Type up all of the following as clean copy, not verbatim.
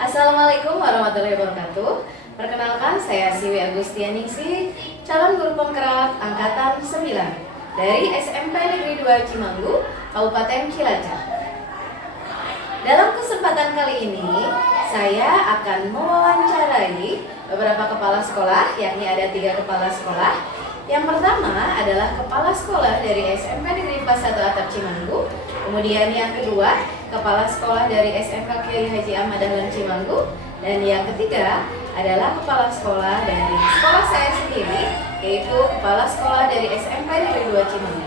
Assalamualaikum warahmatullahi wabarakatuh. Perkenalkan, saya Siwi Agustianingsih, calon guru penggerak angkatan 9 dari SMP Negeri 2 Cimanggu, Kabupaten Cilacap. Dalam kesempatan kali ini, saya akan mewawancarai beberapa kepala sekolah, yakni ada 3 kepala sekolah. Yang pertama adalah kepala sekolah dari SMP Negeri 41 Atap Cimanggu. Kemudian yang kedua, kepala sekolah dari SMK Kiai Haji Ahmad Dahlan Cimanggu. Dan yang ketiga adalah kepala sekolah dari sekolah saya sendiri, yaitu kepala sekolah dari SMP Negeri 2 Cimanggu.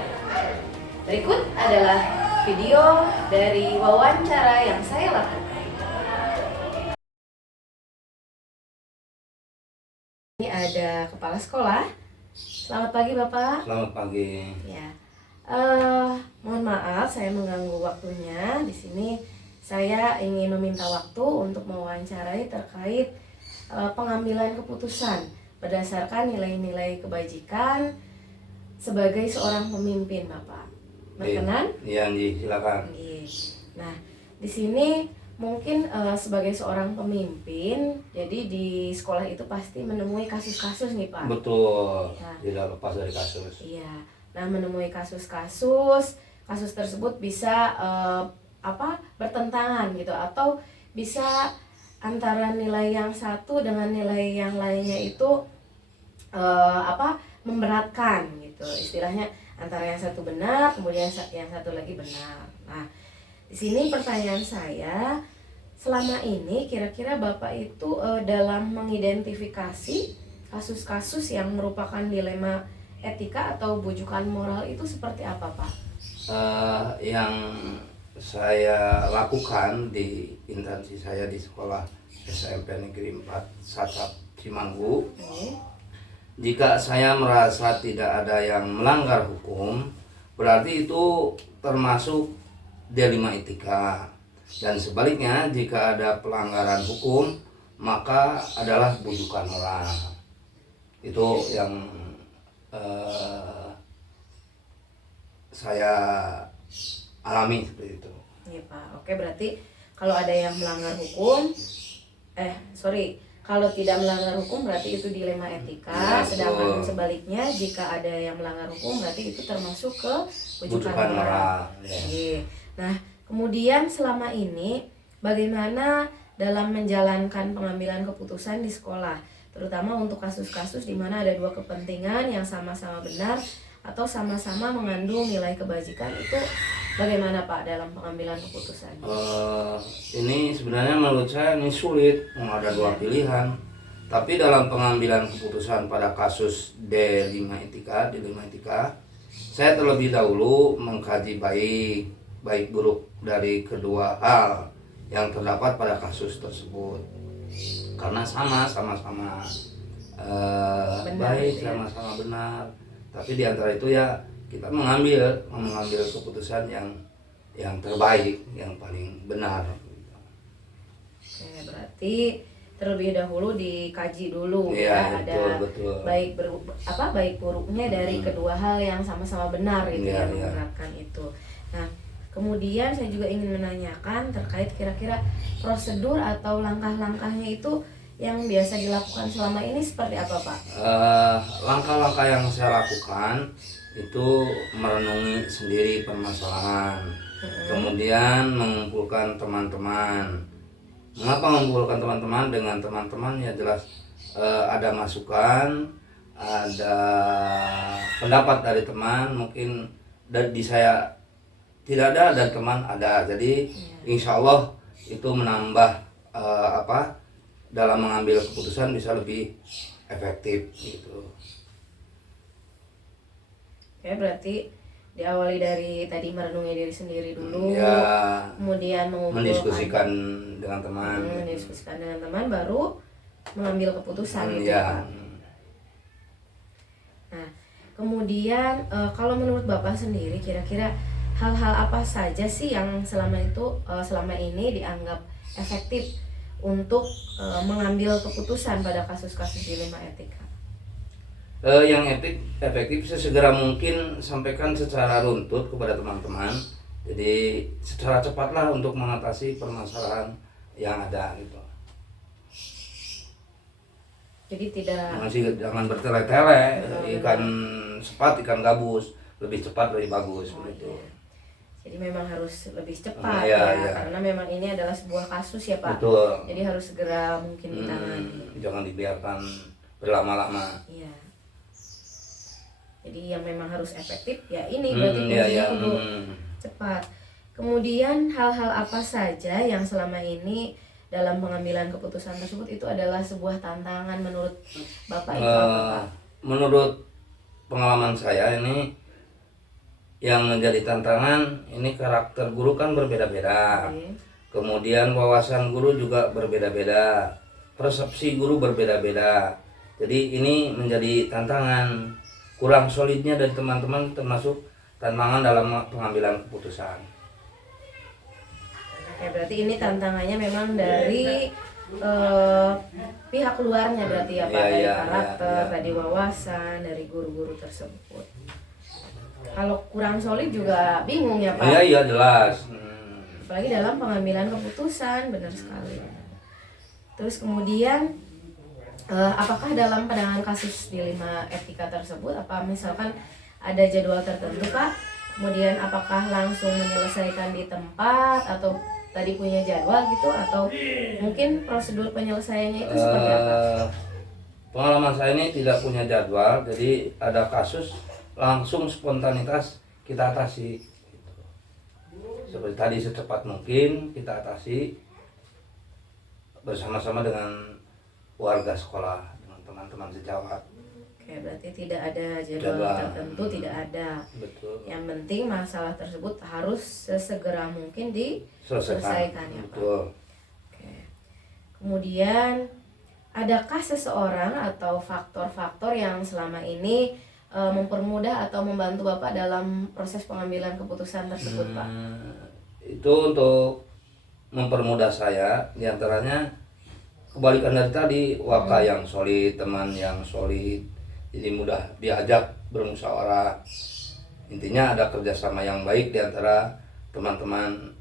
Berikut adalah video dari wawancara yang saya lakukan. Ini ada kepala sekolah. Selamat pagi Bapak. Selamat pagi. Ya, mohon maaf saya mengganggu waktunya. Di sini saya ingin meminta waktu untuk mewawancarai terkait pengambilan keputusan berdasarkan nilai-nilai kebajikan sebagai seorang pemimpin, Bapak. Berkenan? Iya, silakan. Nah, di sini mungkin sebagai seorang pemimpin, jadi di sekolah itu pasti menemui kasus-kasus nih Pak. Betul, Ya. tidak lepas dari kasus. Iya, nah menemui kasus tersebut bisa bertentangan gitu, atau bisa antara nilai yang satu dengan nilai yang lainnya itu memberatkan gitu, istilahnya antara yang satu benar kemudian yang satu lagi benar. Nah, di sini pertanyaan saya, selama ini kira-kira Bapak itu dalam mengidentifikasi kasus-kasus yang merupakan dilema etika atau bujukan moral itu seperti apa, Pak? Yang saya lakukan di instansi saya di sekolah SMP Negeri 4 Satap Cimanggu, jika saya merasa tidak ada yang melanggar hukum, berarti itu termasuk dilema etika. Dan sebaliknya, jika ada pelanggaran hukum, maka adalah bujukan moral. Itu yang saya alami seperti itu. Iya Pak. Oke, berarti kalau ada yang melanggar hukum, kalau tidak melanggar hukum berarti itu dilema etika. Ya, sedangkan sebaliknya, jika ada yang melanggar hukum berarti itu termasuk ke bujukan moral. Ya. Nah, kemudian selama ini bagaimana dalam menjalankan pengambilan keputusan di sekolah, terutama untuk kasus-kasus di mana ada dua kepentingan yang sama-sama benar atau sama-sama mengandung nilai kebajikan, itu bagaimana Pak dalam pengambilan keputusan? Ini sebenarnya menurut saya ini sulit, ada dua pilihan. Tapi dalam pengambilan keputusan pada kasus dilema etika, saya terlebih dahulu mengkaji baik buruk dari kedua hal yang terdapat pada kasus tersebut. Karena sama-sama baik, sama-sama benar. Tapi di antara itu ya kita mengambil keputusan yang terbaik, yang paling benar. Oke, berarti terlebih dahulu dikaji dulu ya, ada betul. baik buruknya dari kedua hal yang sama-sama benar itu ya, yang menerapkan itu. Nah, kemudian saya juga ingin menanyakan terkait kira-kira prosedur atau langkah-langkahnya itu yang biasa dilakukan selama ini seperti apa Pak? Langkah-langkah yang saya lakukan itu merenungi sendiri permasalahan, kemudian mengumpulkan teman-teman. Mengapa mengumpulkan teman-teman? Dengan teman-teman ya jelas ada masukan, ada pendapat dari teman, mungkin di saya tidak ada dan teman ada. Jadi insya Allah itu menambah dalam mengambil keputusan bisa lebih efektif gitu. Oke, berarti diawali dari tadi merenungi diri sendiri dulu, ya, kemudian mendiskusikan dengan teman, baru mengambil keputusan gitu ya. Pak. Nah, kemudian kalau menurut Bapak sendiri kira-kira hal-hal apa saja sih yang selama ini dianggap efektif untuk mengambil keputusan pada kasus-kasus dilema etika? Yang efektif sesegera mungkin sampaikan secara runtut kepada teman-teman. Jadi secara cepatlah untuk mengatasi permasalahan yang ada gitu. Jadi tidak Masih jangan bertele-tele, ikan sepat, ikan gabus, lebih cepat lebih bagus begitu. Jadi memang harus lebih cepat Iya, ya, iya. karena memang ini adalah sebuah kasus ya Pak. Betul. Jadi harus segera mungkin ditangani. Jangan dibiarkan berlama-lama. Iya. Jadi yang memang harus efektif ya ini Iya, berarti kuncinya iya. untuk cepat. Kemudian hal-hal apa saja yang selama ini dalam pengambilan keputusan tersebut itu adalah sebuah tantangan menurut Bapak itu apa Pak? Menurut pengalaman saya ini yang menjadi tantangan ini karakter guru kan berbeda-beda. Oke. Kemudian wawasan guru juga berbeda-beda. Persepsi guru berbeda-beda. Jadi ini menjadi tantangan. Kurang solidnya dari teman-teman termasuk tantangan dalam pengambilan keputusan. Oke, berarti ini tantangannya memang dari pihak luarnya berarti ya Pak, Iya, dari iya, karakter, iya. tadi wawasan, dari guru-guru tersebut. Kalau kurang solid juga bingung ya Pak. Iya, iya jelas. Apalagi dalam pengambilan keputusan, benar sekali. Terus kemudian apakah dalam penanganan kasus dilema etika tersebut, apa misalkan ada jadwal tertentu Pak? Kemudian apakah langsung menyelesaikan di tempat atau tadi punya jadwal gitu, atau mungkin prosedur penyelesaiannya itu seperti apa? Pengalaman saya ini tidak punya jadwal, jadi ada kasus langsung spontanitas kita atasi. Seperti tadi secepat mungkin kita atasi bersama-sama dengan warga sekolah, dengan teman-teman sejawat. Oke, berarti tidak ada jadwal tertentu, tidak ada. Betul. Yang penting masalah tersebut harus sesegera mungkin diselesaikan ya Pak. Betul. Oke. Kemudian adakah seseorang atau faktor-faktor yang selama ini mempermudah atau membantu Bapak dalam proses pengambilan keputusan tersebut Pak? Itu untuk mempermudah saya, diantaranya kebalikan dari tadi, waka yang solid, teman yang solid, jadi mudah diajak bermusyawarah. Intinya ada kerjasama yang baik diantara teman-teman,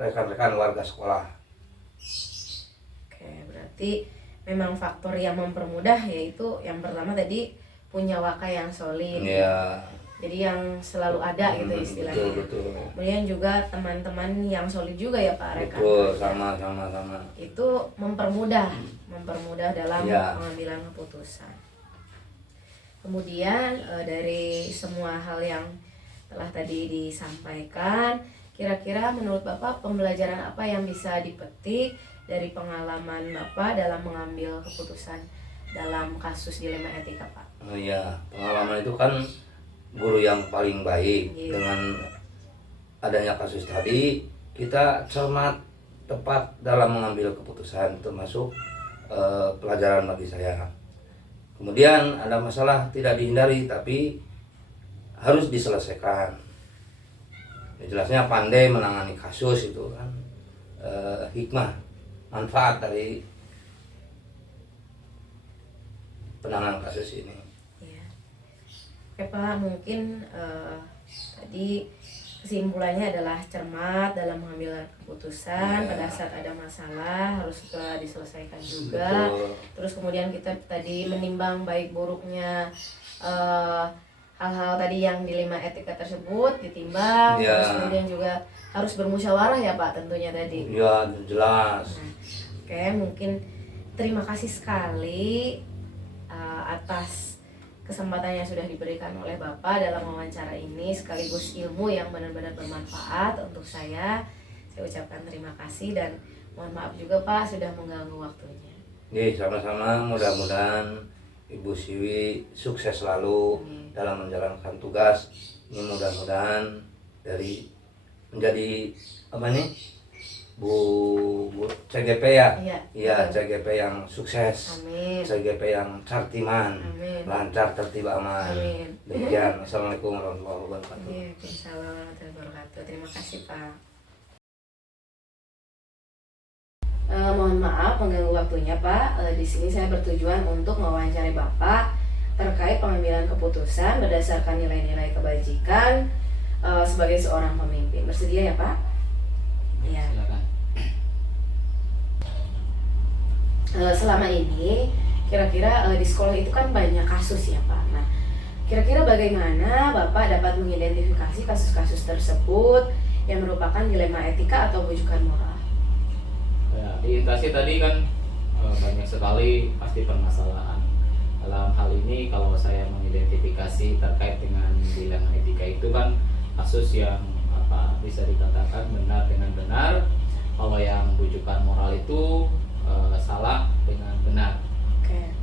rekan-rekan warga sekolah. Oke, berarti memang faktor yang mempermudah yaitu yang pertama tadi punya waka yang solid. Iya. Jadi yang selalu ada gitu istilahnya. Betul. Kemudian juga teman-teman yang solid juga ya Pak, rekan. Betul, sama. Itu mempermudah dalam Ya. pengambilan keputusan. Kemudian dari semua hal yang telah tadi disampaikan, kira-kira menurut Bapak pembelajaran apa yang bisa dipetik dari pengalaman Bapak dalam mengambil keputusan dalam kasus dilema etika Pak? Oh iya, pengalaman itu kan guru yang paling baik. Iya. Dengan adanya kasus tadi, kita cermat, tepat dalam mengambil keputusan, termasuk pelajaran bagi saya. Kemudian ada masalah tidak dihindari tapi harus diselesaikan. Ya, jelasnya pandai menangani kasus itu kan hikmah, manfaat dari penanganan kasus ini. Iya. Oke Pak, mungkin tadi kesimpulannya adalah cermat dalam mengambil keputusan. Pada saat ada masalah harus segera diselesaikan juga. Betul. Terus kemudian kita tadi menimbang baik buruknya hal-hal tadi yang dilema etika tersebut ditimbang. Ya. Terus kemudian juga harus bermusyawarah ya Pak tentunya tadi. Ya jelas. Oke, mungkin terima kasih sekali atas kesempatan yang sudah diberikan oleh Bapak dalam wawancara ini, sekaligus ilmu yang benar-benar bermanfaat untuk saya. Saya ucapkan terima kasih dan mohon maaf juga Pak sudah mengganggu waktunya. Sama-sama, mudah-mudahan Ibu Siwi sukses selalu dalam menjalankan tugas. Ini mudah-mudahan dari menjadi apa nih? Bu CGP ya? Iya, CGP yang sukses. Amin. CGP yang cartiman. Amin. Lancar, tertib, aman. Amin. Demikian. Assalamualaikum warahmatullahi wabarakatuh. Waalaikumsalam warahmatullahi wabarakatuh. Terima kasih Pak. Mohon maaf mengganggu waktunya Pak. Di sini saya bertujuan untuk mewawancari Bapak terkait pengambilan keputusan berdasarkan nilai-nilai kebajikan sebagai seorang pemimpin. Bersedia ya Pak? Iya. Silakan. Selama ini kira-kira di sekolah itu kan banyak kasus ya Pak. Nah, kira-kira bagaimana Bapak dapat mengidentifikasi kasus-kasus tersebut yang merupakan dilema etika atau bujukan moral? Ya, di interaksi tadi kan banyak sekali pasti permasalahan. Dalam hal ini kalau saya mengidentifikasi terkait dengan dilema etika itu kan kasus yang bisa dikatakan benar dengan benar. Kalau yang bujukan moral itu salah dengan benar. Oke,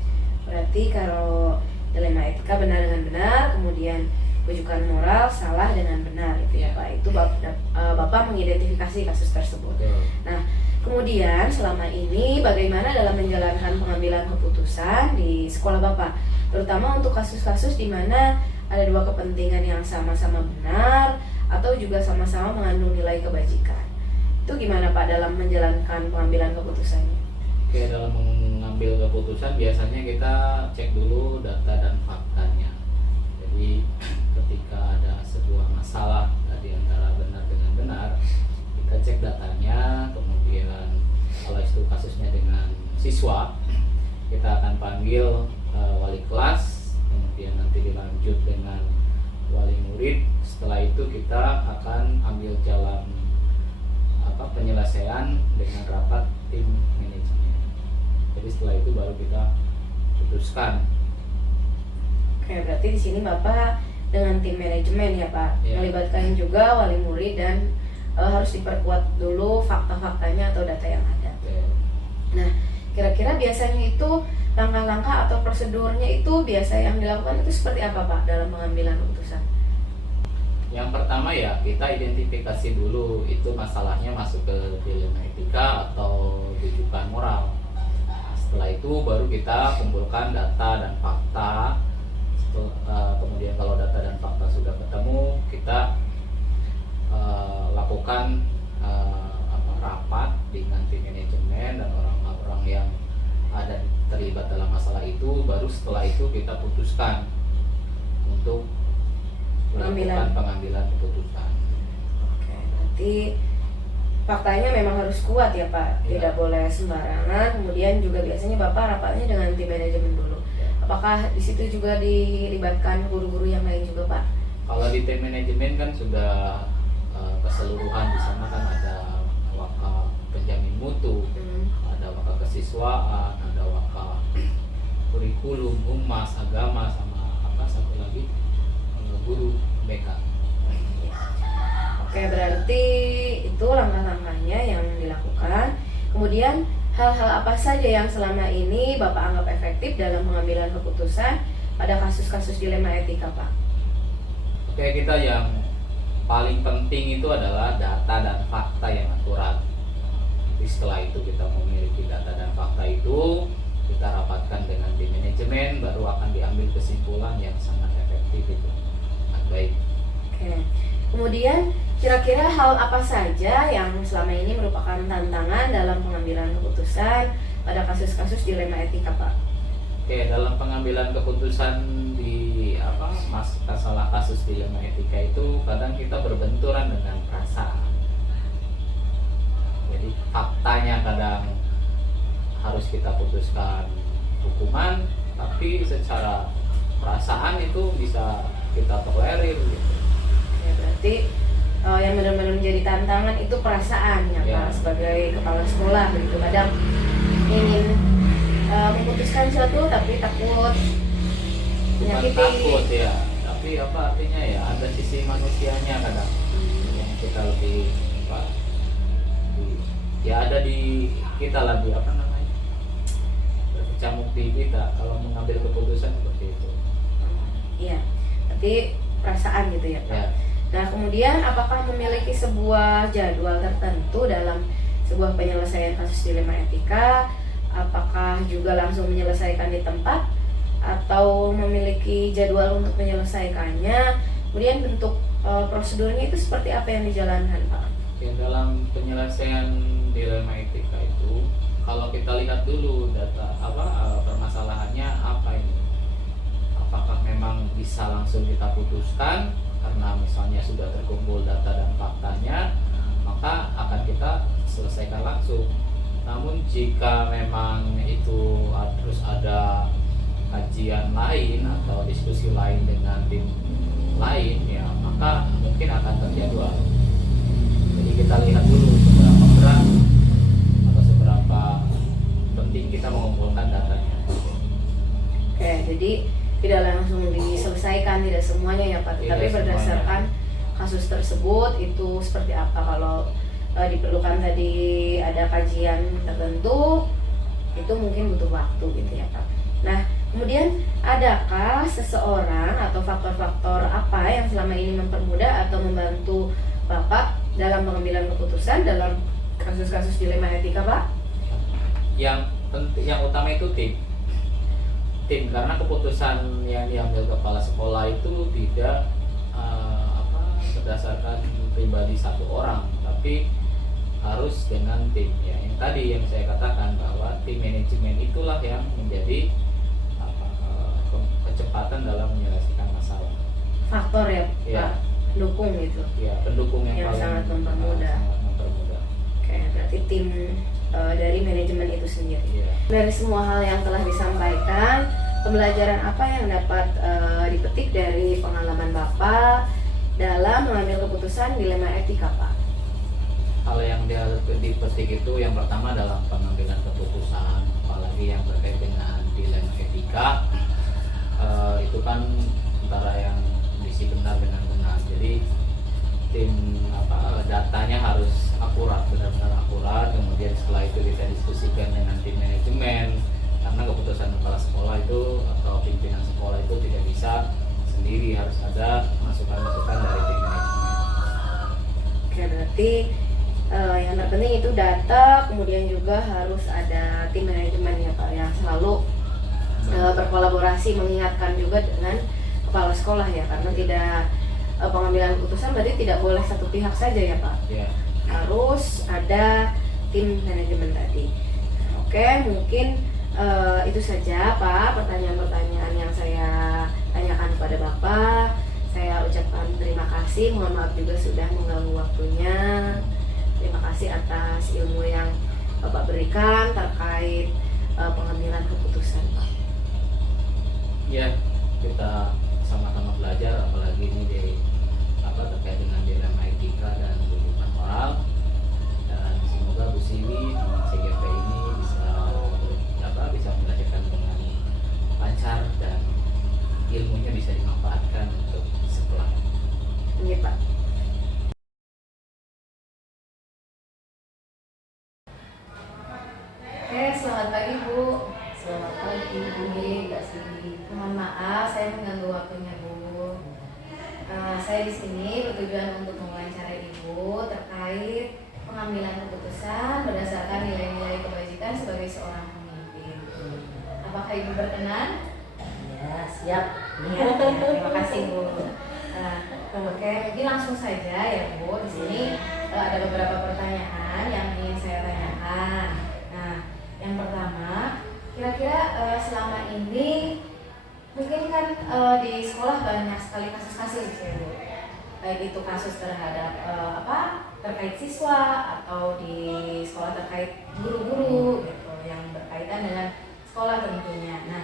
berarti kalau dilema etika benar dengan benar, kemudian bujukan moral salah dengan benar, itu ya Pak. Itu Bapak mengidentifikasi kasus tersebut. Betul. Nah, kemudian selama ini bagaimana dalam menjalankan pengambilan keputusan di sekolah Bapak, terutama untuk kasus-kasus di mana ada dua kepentingan yang sama-sama benar atau juga sama-sama mengandung nilai kebajikan. Itu gimana Pak dalam menjalankan pengambilan keputusannya? Oke, dalam mengambil keputusan biasanya kita cek dulu data dan faktanya. Jadi ketika ada sebuah masalah di antara benar dengan benar, kita cek datanya, kemudian kalau itu kasusnya dengan siswa, kita akan panggil wali kelas, kemudian nanti dilanjut dengan wali murid. Setelah itu kita akan ambil jalan penyelesaian dengan rapat tim manajemen. Jadi setelah itu baru kita putuskan. Oke, berarti di sini Bapak dengan tim manajemen ya Pak, Ya. melibatkan juga wali murid dan harus diperkuat dulu fakta-faktanya atau data yang ada. Nah, kira-kira biasanya itu langkah-langkah atau prosedurnya itu biasa yang dilakukan itu seperti apa Pak dalam pengambilan keputusan? Yang pertama ya kita identifikasi dulu itu masalahnya masuk ke dilema etika atau bujukan moral. Setelah itu baru kita kumpulkan data dan fakta. Kemudian kalau data dan fakta sudah ketemu, kita lakukan rapat dengan tim manajemen dan orang-orang yang ada terlibat dalam masalah itu. Baru setelah itu kita putuskan untuk melakukan pengambilan keputusan. Oke, berarti faktanya memang harus kuat ya Pak, Ya. tidak boleh sembarangan. Kemudian juga biasanya Bapak rapatnya dengan tim manajemen dulu. Ya. Apakah di situ juga dilibatkan guru-guru yang lain juga Pak? Kalau di tim manajemen kan sudah keseluruhan, di sana kan ada waka penjamin mutu, ada waka kesiswaan, ada waka kurikulum, humas, agama, sama satu lagi guru BK. Oke, berarti itu langkah-langkahnya yang dilakukan. Kemudian hal-hal apa saja yang selama ini Bapak anggap efektif dalam pengambilan keputusan pada kasus-kasus dilema etika Pak? Oke, kita yang paling penting itu adalah data dan fakta yang akurat. Jadi setelah itu kita memiliki data dan fakta itu, kita rapatkan dengan tim manajemen, baru akan diambil kesimpulan yang sangat efektif itu. Baik. Oke. Kemudian kira-kira hal apa saja yang selama ini merupakan tantangan dalam pengambilan keputusan pada kasus-kasus dilema etika Pak? Oke, dalam pengambilan keputusan di masalah kasus dilema etika itu kadang kita berbenturan dengan perasaan. Jadi faktanya kadang harus kita putuskan hukuman, tapi secara perasaan itu bisa kita tolerir gitu. Ya, berarti yang benar-benar menjadi tantangan itu perasaan ya Ya. Pak, sebagai kepala sekolah begitu. Kadang ingin memutuskan sesuatu tapi takut Bukan menyakiti. takut ya, tapi artinya ya ada sisi manusianya kadang yang kita lebih ya ada di kita lebih berkecamuk di kita kalau mengambil keputusan seperti itu. Iya, tapi perasaan gitu ya Pak. Ya. Nah, kemudian apakah memiliki sebuah jadwal tertentu dalam sebuah penyelesaian kasus dilema etika? Apakah juga langsung menyelesaikan di tempat atau memiliki jadwal untuk menyelesaikannya? Kemudian bentuk prosedurnya itu seperti apa yang dijalankan Pak? Ya, dalam penyelesaian dilema etika itu kalau kita lihat dulu data permasalahannya apa ini. Apakah memang bisa langsung kita putuskan karena misalnya sudah terkumpul data dan faktanya, maka akan kita selesaikan langsung. Namun jika memang itu terus ada kajian lain atau diskusi lain dengan tim lain, ya maka mungkin akan terjadwal. Jadi kita lihat dulu seberapa berat atau seberapa penting kita mengumpulkan datanya. Oke, jadi tidak langsung diselesaikan, tidak semuanya ya Pak, tapi berdasarkan kasus tersebut itu seperti apa. Kalau diperlukan tadi ada kajian tertentu, itu mungkin butuh waktu gitu ya Pak. Nah, kemudian adakah seseorang atau faktor-faktor apa yang selama ini mempermudah atau membantu Bapak dalam pengambilan keputusan dalam kasus-kasus dilema etika Pak? Yang utama itu tim, karena keputusan yang diambil kepala sekolah itu tidak berdasarkan pribadi satu orang, tapi harus dengan tim. Ya, yang tadi yang saya katakan bahwa tim manajemen itulah yang menjadi kecepatan dalam menyelesaikan masalah. Faktor ya Ya. Pak, pendukung gitu. Ya, pendukung yang paling sangat mempermudah. sangat mempermudah. Oke, berarti tim dari manajemen itu sendiri. Ya. Dari semua hal yang telah disampaikan, pembelajaran apa yang dapat dipetik dari pengalaman Bapak dalam mengambil keputusan dilema etika Pak? Hal yang dia dipetik itu yang pertama dalam pengambilan keputusan, apalagi yang terkait dengan dilema etika, itu kan antara yang kondisi benar dengan benar. Jadi tim datanya harus akurat, benar-benar akurat. Kemudian setelah itu kita diskusikan dengan tim manajemen, karena keputusan kepala sekolah itu atau pimpinan sekolah itu tidak bisa sendiri, harus ada masukan-masukan dari tim manajemen. Oke, berarti yang terpenting itu data, kemudian juga harus ada tim manajemen ya Pak, yang selalu berkolaborasi, mengingatkan juga dengan kepala sekolah ya, karena tidak pengambilan keputusan berarti tidak boleh satu pihak saja ya Pak. Ya. Harus ada tim manajemen tadi. Oke, mungkin itu saja Pak pertanyaan-pertanyaan yang saya tanyakan kepada Bapak. Saya ucapkan terima kasih, mohon maaf juga sudah mengganggu waktunya. Terima kasih atas ilmu yang Bapak berikan terkait pengambilan keputusan Pak. Ya, kita sama-sama belajar, apalagi ini terkait dengan dilema etika dan kehidupan moral. Dan semoga Bu Siwi di CGP ini bisa mengajarkan dengan lancar dan ilmunya bisa dimanfaatkan untuk sekolah. Iya Pak. Oke, selamat pagi Bu. Selamat pagi Bu Mbak Siwi. Mohon maaf saya mengganggu waktunya Bu. Saya di sini bertujuan untuk mewawancarai Ibu terkait pengambilan keputusan berdasarkan nilai-nilai kebajikan sebagai seorang pemimpin. Apakah Ibu berkenan? Ya, siap. Ya, terima kasih Bu. Oke, mungkin langsung saja ya Bu. Di sini ada beberapa pertanyaan yang ingin saya tanyakan. Nah, yang pertama, kira-kira selama ini mungkin kan di sekolah banyak sekali kasus-kasus ya Bu. Baik itu kasus terhadap terkait siswa atau di sekolah terkait guru-guru gitu yang berkaitan dengan sekolah tentunya. Nah,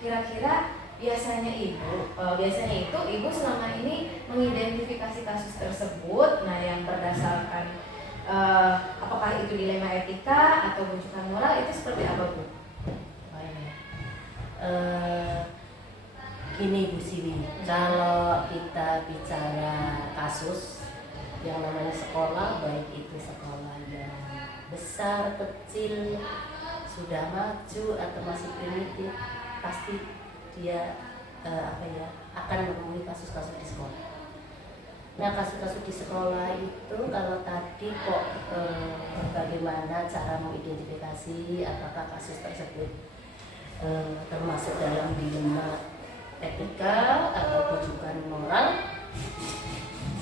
kira-kira biasanya Ibu selama ini mengidentifikasi kasus tersebut, nah yang berdasarkan apakah itu dilema etika atau rujukan moral itu seperti apa Bu? Gini Bu Siwi, kalau kita bicara kasus yang namanya sekolah, baik itu sekolah yang besar, kecil, sudah maju atau masih primitif, pasti dia akan menemui kasus-kasus di sekolah. Nah, kasus-kasus di sekolah itu kalau tadi kok bagaimana cara mengidentifikasi apakah kasus tersebut termasuk dalam dilema etika atau rujukan moral,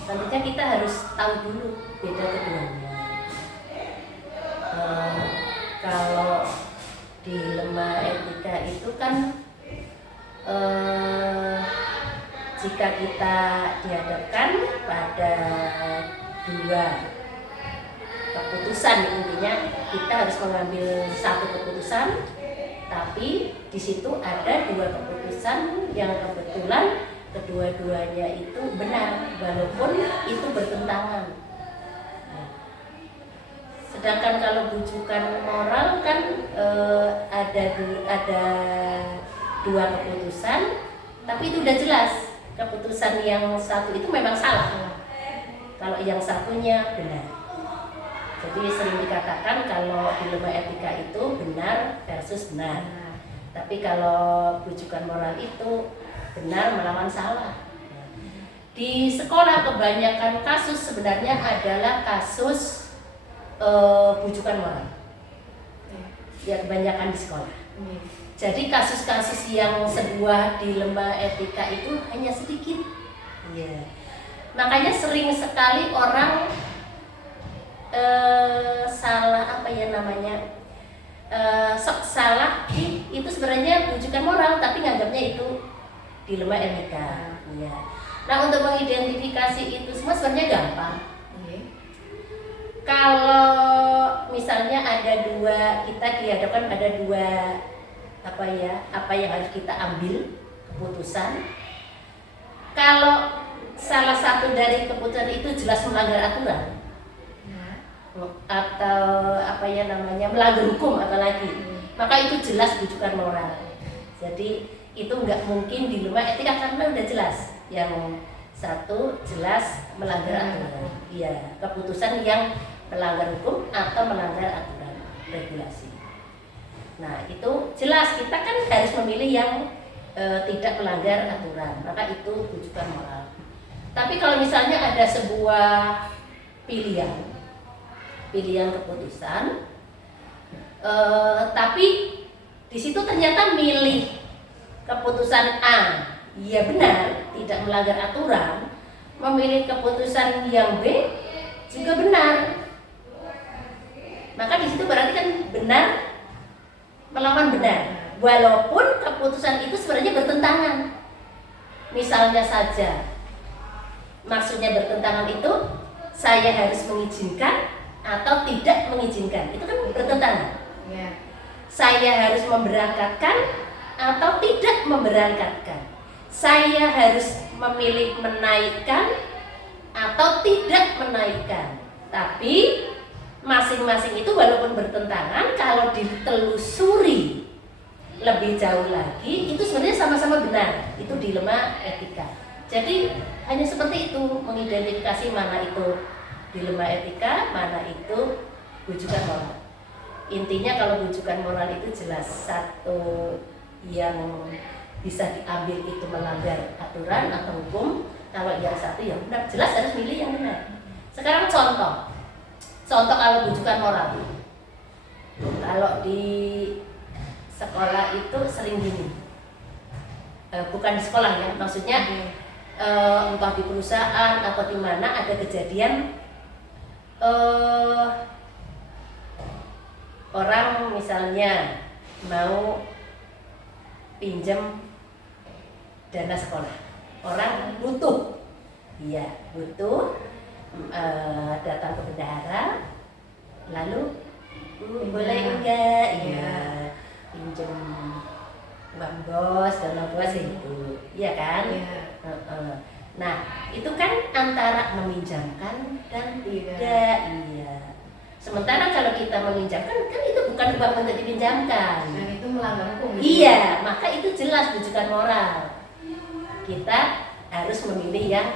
tentunya kita harus tahu dulu beda keduanya. Kalau dilema etika itu kan jika kita dihadapkan pada dua keputusan keputusan, intinya kita harus mengambil satu keputusan, tapi di situ ada dua keputusan yang kebetulan kedua-duanya itu benar walaupun itu bertentangan. Sedangkan kalau bujukan moral kan ada dua keputusan, tapi itu udah jelas keputusan yang satu itu memang salah, kalau yang satunya benar. Jadi sering dikatakan kalau dilema etika itu benar versus benar. Tapi kalau bujukan moral itu benar melawan salah. Di sekolah kebanyakan kasus sebenarnya adalah kasus bujukan moral. Ya, kebanyakan di sekolah. Jadi kasus-kasus yang sebuah dilema etika itu hanya sedikit. Ya. Makanya sering sekali orang salah salah itu sebenarnya bujukan moral tapi nganggapnya itu dilema etika. Ya. Nah, untuk mengidentifikasi itu semua sebenarnya gampang. Kalau misalnya ada dua, kita dihadapkan ada dua apa yang harus kita ambil keputusan. Kalau salah satu dari keputusan itu jelas melanggar aturan atau melanggar hukum apalagi, maka itu jelas bujukan moral. Jadi itu nggak mungkin dilema etika karena udah jelas yang satu jelas melanggar aturan. Iya, keputusan yang melanggar hukum atau melanggar aturan regulasi. Nah, itu jelas kita kan harus memilih yang tidak melanggar aturan, maka itu bujukan moral. Tapi kalau misalnya ada sebuah pilihan keputusan, tapi di situ ternyata milih keputusan A, ya benar, tidak melanggar aturan, memilih keputusan yang B juga benar. Maka di situ berarti kan benar melawan benar, walaupun keputusan itu sebenarnya bertentangan. Misalnya saja, maksudnya bertentangan itu saya harus mengizinkan atau tidak mengizinkan, itu kan bertentangan. Ya. Saya harus memberangkatkan atau tidak memberangkatkan. Saya harus memilih menaikkan atau tidak menaikkan. Tapi masing-masing itu walaupun bertentangan, kalau ditelusuri lebih jauh lagi, itu sebenarnya sama-sama benar. Itu dilema etika. Jadi hanya seperti itu, mengidentifikasi mana itu dilema etika, mana itu bujukan moral. Intinya kalau bujukan moral itu jelas satu yang bisa diambil itu melanggar aturan atau hukum. Kalau yang satu yang benar, jelas harus milih yang benar. Sekarang contoh kalau bujukan moral. Kalau di sekolah itu sering gini, bukan di sekolah ya, maksudnya entah di perusahaan atau di mana ada kejadian orang misalnya mau pinjam dana sekolah, orang butuh, datang ke bendahara, lalu boleh enggak, pinjam uang bos, dana bos itu, iya kan? Nah, itu kan antara meminjamkan dan tidak, Sementara kalau kita meminjamkan kan itu bukan uang untuk dipinjamkan. Dan itu melanggar hukum. Iya, maka itu jelas bujukan moral. Kita harus memilih yang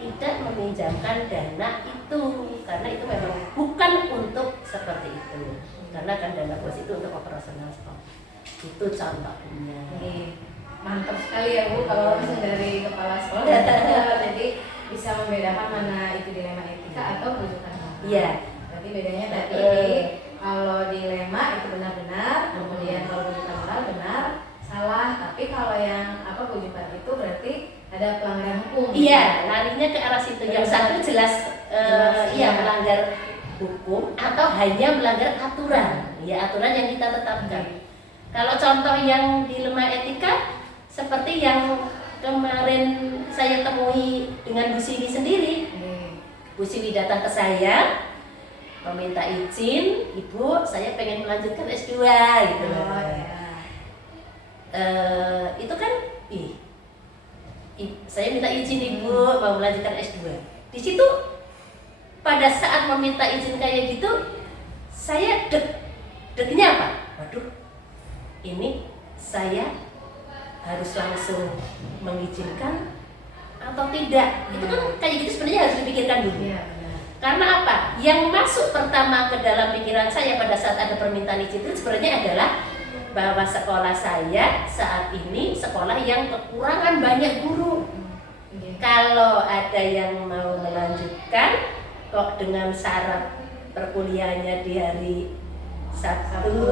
tidak meminjamkan dana itu, karena itu memang bukan untuk seperti itu. Karena kan dana bos itu untuk operasional sekolah. Itu contohnya. Mantap sekali ya Bu, kalau langsung dari kepala sekolah. Jadi bisa membedakan mana itu dilema etika atau bujukan moral. Iya. Berarti bedanya tadi kalau dilema itu benar-benar, kemudian kalau bujukan moral benar, salah. Tapi kalau yang bujukan itu berarti ada pelanggaran hukum. Iya, larinya ke arah situ. Yang satu jelas melanggar hukum atau hanya melanggar aturan. Ya, aturan yang kita tetapkan. Kalau contoh yang dilema etika seperti yang kemarin saya temui dengan Bu Siwi sendiri. Bu Siwi datang ke saya, meminta izin, ibu saya pengen melanjutkan S2 gitu loh. Oh, ya. Itu kan saya minta izin ibu mau melanjutkan S2. Di situ pada saat meminta izin kayak gitu saya deknya apa? Waduh, ini saya harus langsung mengizinkan atau tidak? Itu kan kayak gitu sebenarnya harus dipikirkan dulu. Iya, benar. Karena apa? Yang masuk pertama ke dalam pikiran saya pada saat ada permintaan izin itu sebenarnya adalah bahwa sekolah saya saat ini sekolah yang kekurangan banyak guru. Iya. Kalau ada yang mau melanjutkan kok dengan syarat perkuliahannya di hari Sabtu,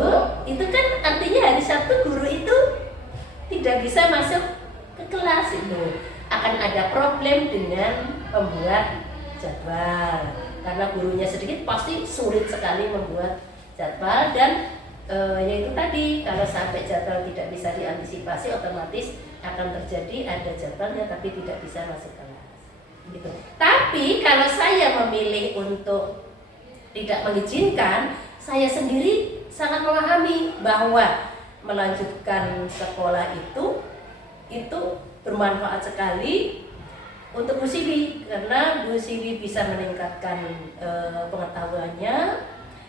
itu kan artinya hari Sabtu guru itu tidak bisa masuk ke kelas itu. Akan ada problem dengan pembuat jadwal. Karena gurunya sedikit pasti sulit sekali membuat jadwal dan yaitu tadi kalau sampai jadwal tidak bisa diantisipasi otomatis akan terjadi ada jadwalnya tapi tidak bisa masuk kelas gitu. Tapi kalau saya memilih untuk tidak mengizinkan, saya sendiri sangat memahami bahwa melanjutkan sekolah itu bermanfaat sekali untuk Bu Siwi karena Bu Siwi bisa meningkatkan pengetahuannya,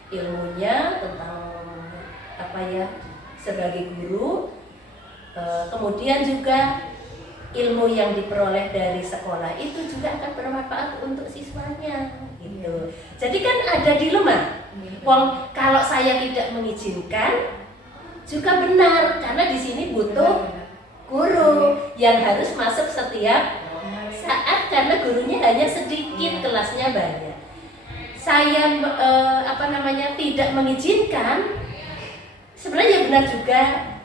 ilmunya tentang apa ya sebagai guru, kemudian juga ilmu yang diperoleh dari sekolah itu juga akan bermanfaat untuk siswanya gitu. Jadi kan ada dilema. Wong kalau saya tidak mengizinkan juga benar karena di sini butuh guru yang harus masuk setiap saat karena gurunya hanya sedikit, kelasnya banyak. Saya tidak mengizinkan. Sebenarnya benar juga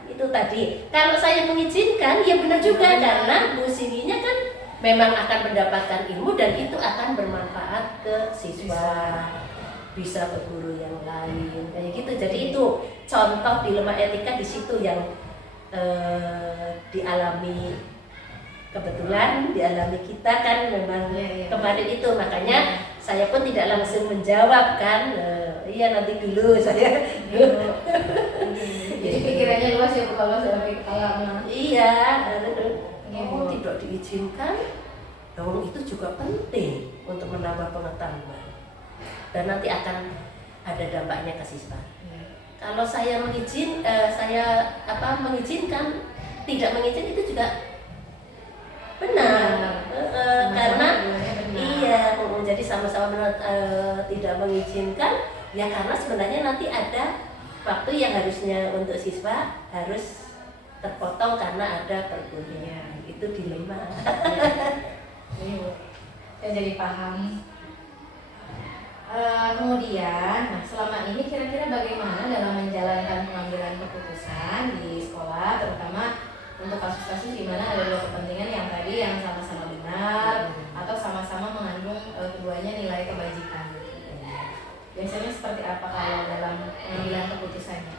itu tadi. Kalau saya mengizinkan, ya benar juga karena Bu Siwinya kan memang akan mendapatkan ilmu dan itu akan bermanfaat ke siswa, bisa ke guru yang lain kayak gitu. Jadi itu contoh dilema etika di situ yang dialami kebetulan dialami kita kan memang kemarin itu makanya saya pun tidak langsung menjawab kan iya nanti dulu saya Jadi pikirannya luas ya Bu kalau sudah pengalaman. iya tidak diizinkan dong itu juga penting untuk menambah pengetahuan dan nanti akan ada dampaknya ke siswa. Kalau saya mengizinkan tidak mengizinkan itu juga benar. Karena iya jadi sama-sama tidak mengizinkan ya karena sebenarnya nanti ada waktu yang harusnya untuk siswa harus terpotong karena ada perkuliahan. Itu dilema. Saya jadi paham. Kemudian, selama ini kira-kira bagaimana dalam menjalankan pengambilan keputusan di sekolah, terutama untuk kasus-kasus di mana ada dua kepentingan yang tadi yang sama-sama benar atau sama-sama mengandung keduanya nilai kebajikan. Biasanya seperti apa kalau dalam pengambilan keputusannya?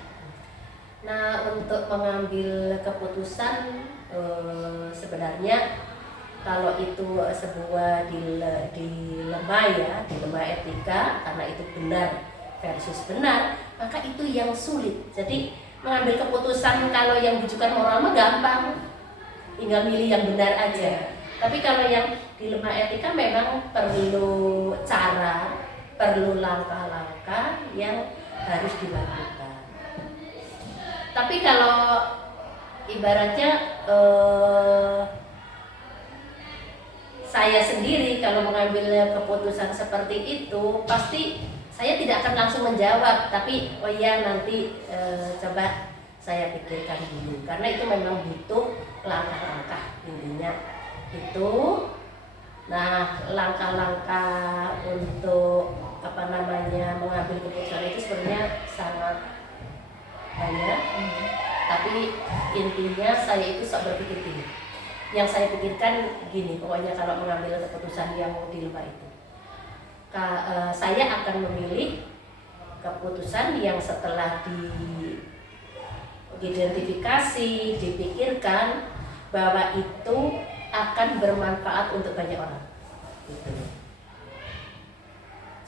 Nah, untuk mengambil keputusan sebenarnya kalau itu sebuah dilema ya, dilema etika karena itu benar versus benar, maka itu yang sulit. Jadi mengambil keputusan kalau yang bujukan moral mah gampang, tinggal milih yang benar aja. Tapi kalau yang dilema etika memang perlu cara, perlu langkah-langkah yang harus dilakukan. Tapi kalau ibaratnya saya sendiri kalau mengambil keputusan seperti itu pasti saya tidak akan langsung menjawab, tapi oh iya nanti coba saya pikirkan dulu karena itu memang butuh langkah-langkah intinya itu. Nah, langkah-langkah untuk mengambil keputusan itu sebenarnya sangat banyak, tapi intinya saya itu sok berpikir gini. Yang saya pikirkan gini, pokoknya kalau mengambil keputusan yang dilema itu saya akan memilih keputusan yang setelah diidentifikasi, dipikirkan bahwa itu akan bermanfaat untuk banyak orang gitu.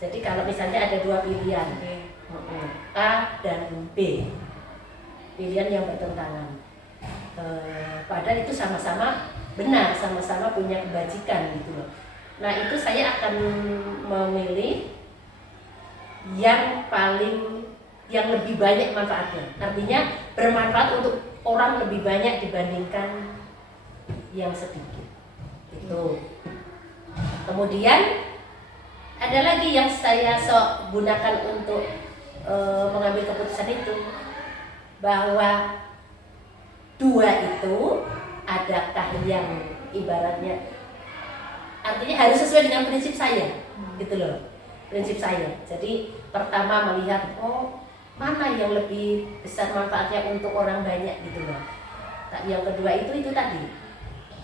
Jadi kalau misalnya ada dua pilihan, A dan B, pilihan yang bertentangan, padahal itu sama-sama benar, sama-sama punya kebajikan gitu loh. Nah itu saya akan memilih yang lebih banyak manfaatnya. Artinya bermanfaat untuk orang lebih banyak dibandingkan yang sedikit. Itu. Kemudian ada lagi yang saya gunakan untuk mengambil keputusan itu, bahwa dua itu adakah yang ibaratnya, artinya harus sesuai dengan prinsip saya, gitu loh, prinsip saya. Jadi pertama melihat mana yang lebih besar manfaatnya untuk orang banyak, gitu loh. Yang kedua itu tadi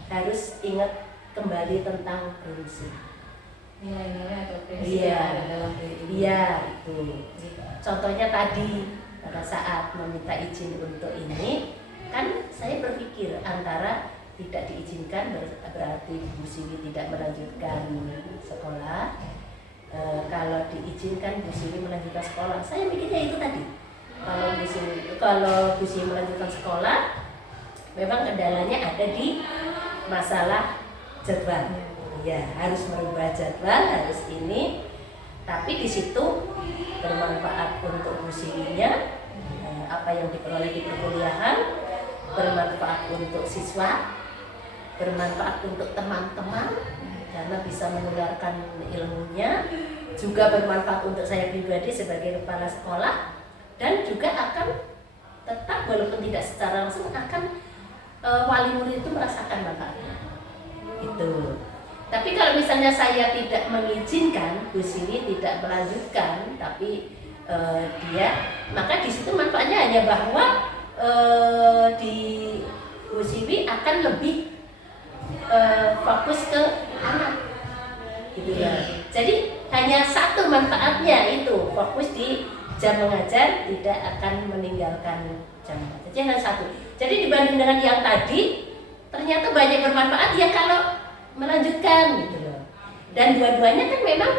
harus ingat kembali tentang prinsip. Nilai-nilai atau prinsip Iya, yang ada dalam diri ini. iya itu. Contohnya tadi pada saat meminta izin untuk ini, kan saya berpikir antara tidak diizinkan berarti Bu Siwi tidak melanjutkan sekolah. Kalau diizinkan Bu Siwi melanjutkan sekolah, saya mikirnya itu tadi. Kalau Bu Siwi melanjutkan sekolah, memang kendalanya ada di masalah jadwal. Ya, harus merubah jadwal, harus ini. Tapi di situ bermanfaat untuk Bu Siwinya, apa yang diperoleh di perkuliahan, bermanfaat untuk siswa, bermanfaat untuk teman-teman karena bisa menularkan ilmunya, juga bermanfaat untuk saya pribadi sebagai kepala sekolah, dan juga akan tetap walaupun tidak secara langsung akan wali murid itu merasakan manfaatnya. Itu. Tapi kalau misalnya saya tidak mengizinkan, Bu Siwi tidak melanjutkan, tapi maka di situ manfaatnya hanya bahwa di Bu Siwi akan lebih fokus ke anak, gitu ya. Jadi hanya satu manfaatnya itu, fokus di jam mengajar, tidak akan meninggalkan jam mengajar. Jadi hanya satu. Jadi dibanding dengan yang tadi, ternyata banyak bermanfaat ya kalau melanjutkan, gitu loh. Dan dua-duanya kan memang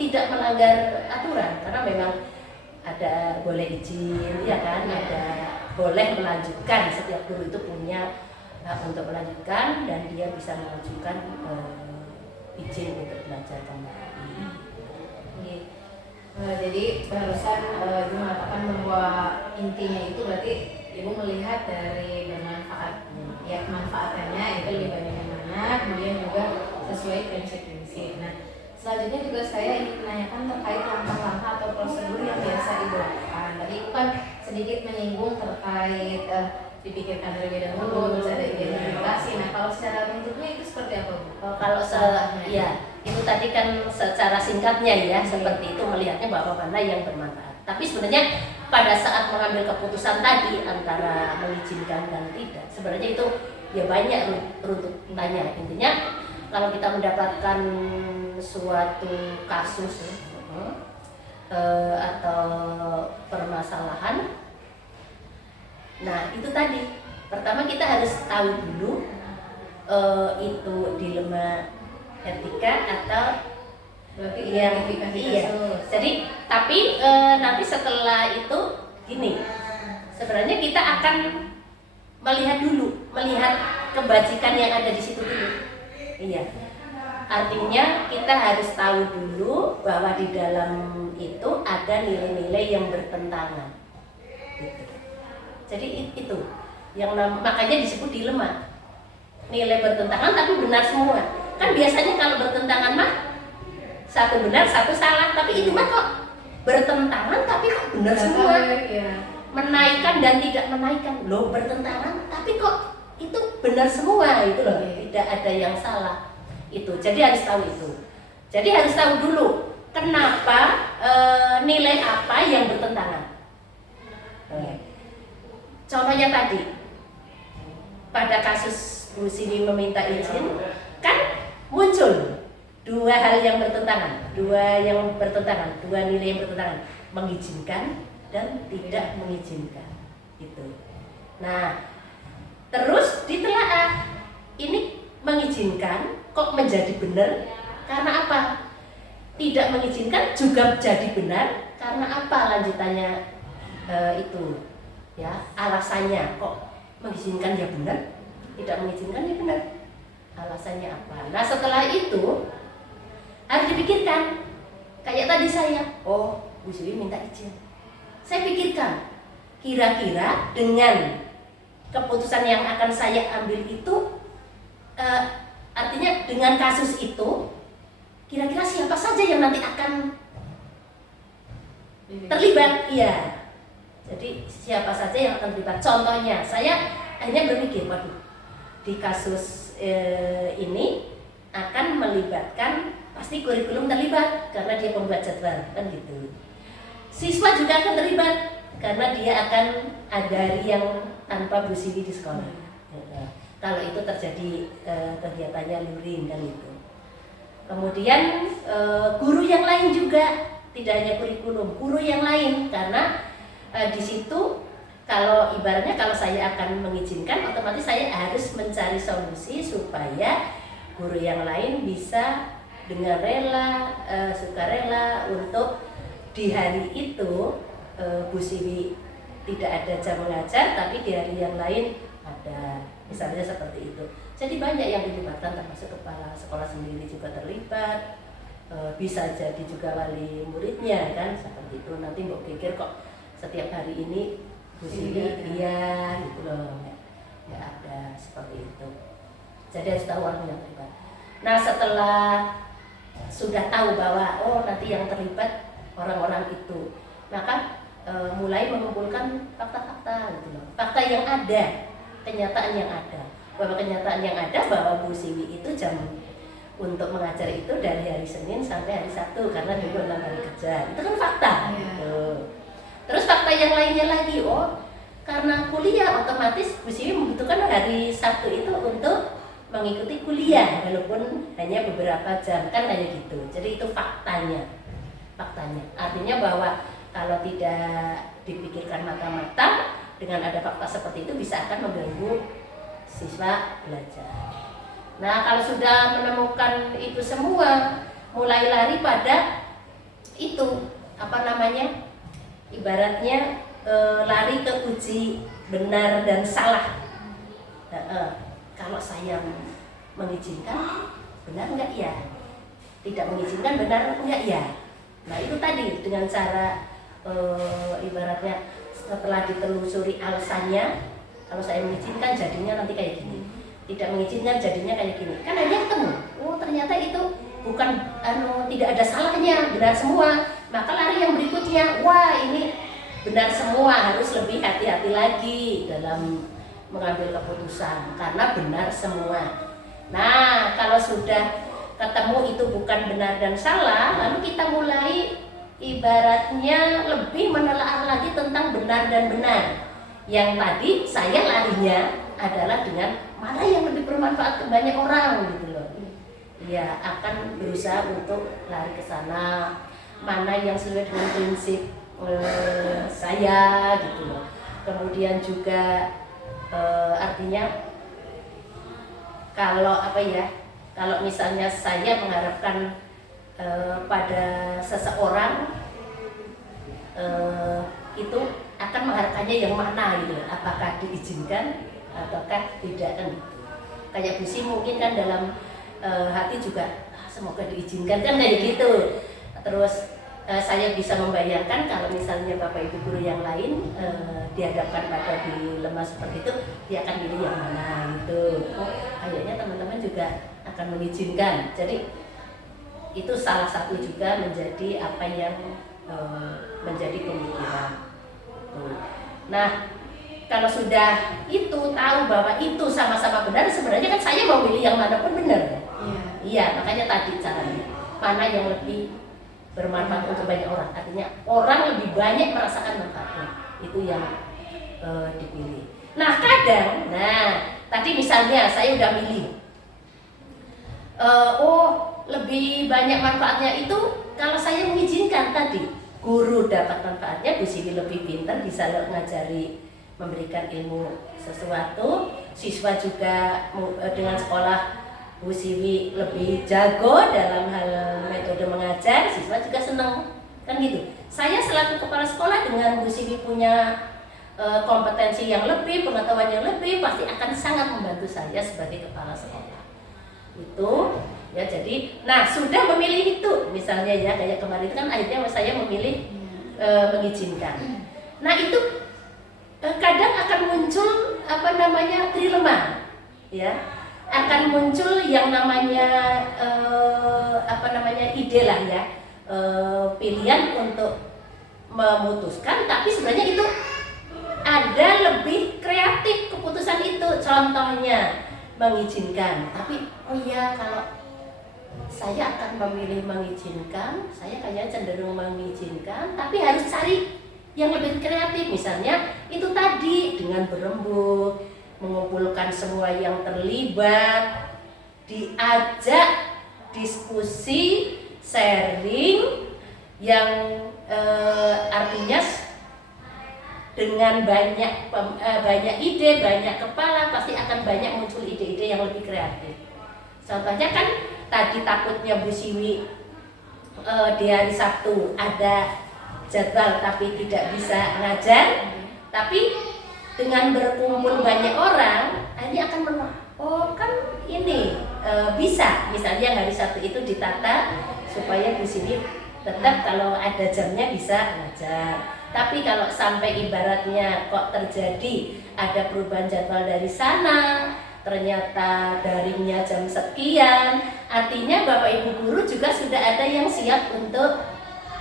tidak melanggar aturan, karena memang ada boleh izin, ya kan, ada boleh melanjutkan. Setiap guru itu punya hak untuk melanjutkan dan dia bisa mengajukan izin untuk belajar kembali. Jadi barusan Ibu mengatakan bahwa intinya itu berarti Ibu melihat dari bermanfaat, ya kemanfaatannya itu lebih banyak yang mana, kemudian juga sesuai prinsip-prinsip. Nah, selanjutnya juga saya ingin menanyakan terkait langkah-langkah atau prosedur yang biasa Ibu lakukan. Tadi Ibu kan sedikit menyinggung terkait dipikirkan terlebih dahulu, terus ada identifikasi. Nah, kalau secara bentuknya itu seperti apa, Bu? Kalau ya itu tadi kan secara singkatnya ya, seperti itu melihatnya bahwa mana yang bermanfaat. Tapi sebenarnya pada saat mengambil keputusan tadi antara mengizinkan dan tidak, sebenarnya itu ya banyak runtutannya. Intinya kalau kita mendapatkan suatu kasus atau permasalahan, nah itu tadi pertama kita harus tahu dulu itu dilema etika atau Berarti yang identifikasi iya. kasus. Jadi tapi nanti setelah itu gini, sebenarnya kita akan melihat kebajikan yang ada di situ dulu. Iya. Artinya kita harus tahu dulu bahwa di dalam itu ada nilai-nilai yang bertentangan. Gitu. Jadi itu yang makanya disebut dilema. Nilai bertentangan tapi benar semua. Kan biasanya kalau bertentangan mah satu benar satu salah, tapi itu mah kok bertentangan tapi kok benar semua. Ya. Menaikkan dan tidak menaikkan, loh bertentangan tapi kok itu benar semua, itu loh, tidak ada yang salah. Itu jadi harus tahu itu. Jadi harus tahu dulu kenapa nilai apa yang bertentangan. Contohnya tadi pada kasus Bu Siwi meminta izin, kan muncul dua hal yang bertentangan, dua nilai yang bertentangan, mengizinkan dan tidak mengizinkan. Itu. Nah, terus ditelaah, ini mengizinkan kok menjadi benar karena apa? tidak mengizinkan juga jadi benar karena apa lanjutannya itu ya, alasannya kok mengizinkan ya benar, tidak mengizinkan ya benar, alasannya apa. Nah setelah itu harus dipikirkan, kayak tadi saya, oh Bu Siwi minta izin, saya pikirkan kira-kira dengan keputusan yang akan saya ambil itu artinya dengan kasus itu kira-kira siapa saja yang nanti akan terlibat. Iya, jadi siapa saja yang akan terlibat. Contohnya saya hanya berpikir, waduh di kasus ini akan melibatkan pasti kurikulum terlibat karena dia pembuat jadwal kan gitu. Siswa juga akan terlibat karena dia akan ada hari yang tanpa Bu Siwi di sekolah. Kalau itu terjadi kegiatannya luring kan itu. Kemudian guru yang lain juga, tidak hanya kurikulum, guru yang lain karena di situ kalau ibaratnya kalau saya akan mengizinkan, otomatis saya harus mencari solusi supaya guru yang lain bisa dengan rela, sukarela untuk di hari itu Bu Siwi tidak ada jam mengajar, tapi di hari yang lain ada, misalnya seperti itu. Jadi banyak yang dilibatkan, termasuk kepala sekolah sendiri juga terlibat, bisa jadi juga wali muridnya kan seperti itu. Nanti mau pikir kok setiap hari ini Bu Siwi iya gitu loh, nggak ada seperti itu. Jadi harus tahu orang yang terlibat. Nah setelah sudah tahu bahwa oh nanti yang terlibat orang-orang itu, maka mulai mengumpulkan fakta-fakta gitu loh. Fakta yang ada, kenyataan yang ada. Bahwa kenyataan yang ada bahwa Bu Siwi itu jam untuk mengajar itu dari hari Senin sampai hari Sabtu karena dulu 6 hari kerja. Itu kan fakta. Gitu. Terus fakta yang lainnya lagi, oh karena kuliah otomatis Bu Siwi membutuhkan hari Sabtu itu untuk mengikuti kuliah walaupun hanya beberapa jam kan kayak gitu. Jadi itu faktanya. Artinya bahwa kalau tidak dipikirkan matang-matang dengan ada fakta seperti itu bisa akan mengganggu siswa belajar. Nah kalau sudah menemukan itu semua, mulai lari pada itu apa namanya, ibaratnya lari ke uji benar dan salah. Kalau saya mengizinkan benar enggak ya, tidak mengizinkan benar enggak ya. Nah itu tadi dengan cara ibaratnya setelah ditelusuri alasannya, kalau saya mengizinkan jadinya nanti kayak gini, tidak mengizinkan jadinya kayak gini, kan akhirnya ketemu, oh ternyata itu bukan tidak ada salahnya, benar semua. Maka lari yang berikutnya, wah ini benar semua, harus lebih hati-hati lagi dalam mengambil keputusan karena benar semua. Nah kalau sudah ketemu itu bukan benar dan salah, lalu kita mulai ibaratnya lebih menelaah lagi tentang benar dan benar. Yang tadi saya larinya adalah dengan mana yang lebih bermanfaat ke banyak orang gitu loh. Ya akan berusaha untuk lari ke sana, mana yang sesuai dengan prinsip saya gitu loh. Kemudian juga artinya kalau apa ya, kalau misalnya saya mengharapkan pada seseorang itu akan mengharapkannya yang mana gitu, apakah diizinkan ataukah tidak kan gitu. Kayak Bu Siwi mungkin kan dalam hati juga semoga diizinkan kan kayak gitu. Terus saya bisa membayangkan kalau misalnya Bapak Ibu guru yang lain dihadapkan pada dilema seperti itu, dia akan pilih yang mana gitu. Oh, kayaknya teman-teman juga akan mengizinkan. Jadi itu salah satu juga menjadi apa yang menjadi pemikiran. Nah, kalau sudah itu tahu bahwa itu sama-sama benar, sebenarnya kan saya mau pilih yang mana pun benar. Iya, makanya tadi caranya mana yang lebih bermanfaat untuk banyak orang. Artinya orang lebih banyak merasakan manfaatnya. Itu yang dipilih. Nah, kadang, tadi misalnya saya udah milih. Lebih banyak manfaatnya itu kalau saya mengizinkan tadi. Guru dapat manfaatnya, Bu Siwi lebih pintar, bisa ngajari, memberikan ilmu sesuatu. Siswa juga dengan sekolah Bu Siwi lebih jago dalam hal metode mengajar, siswa juga senang, kan gitu. Saya selaku kepala sekolah dengan Bu Siwi punya kompetensi yang lebih, pengetahuan yang lebih, pasti akan sangat membantu saya sebagai kepala sekolah. Itu ya, jadi nah sudah memilih itu misalnya ya, kayak kemarin kan akhirnya saya memilih mengizinkan. Nah itu kadang akan muncul trilema ya, akan muncul yang namanya ide lah ya, pilihan untuk memutuskan, tapi sebenarnya itu ada lebih kreatif keputusan itu. Contohnya mengizinkan, tapi oh iya kalau saya akan memilih mengizinkan, saya kayaknya cenderung mengizinkan, tapi harus cari yang lebih kreatif. Misalnya itu tadi dengan berembuk, mengumpulkan semua yang terlibat, diajak diskusi, sharing, yang artinya dengan banyak ide, banyak kepala, pasti akan banyak muncul ide-ide yang lebih kreatif. Contohnya kan tadi takutnya Bu Siwi di hari Sabtu ada jadwal tapi tidak bisa ngajar, tapi dengan berkumpul banyak orang ini akan oh kan ini bisa, misalnya hari Sabtu itu ditata supaya Bu Siwi tetap kalau ada jamnya bisa ngajar. Tapi kalau sampai ibaratnya kok terjadi ada perubahan jadwal dari sana, ternyata daringnya jam sekian, artinya Bapak Ibu guru juga sudah ada yang siap untuk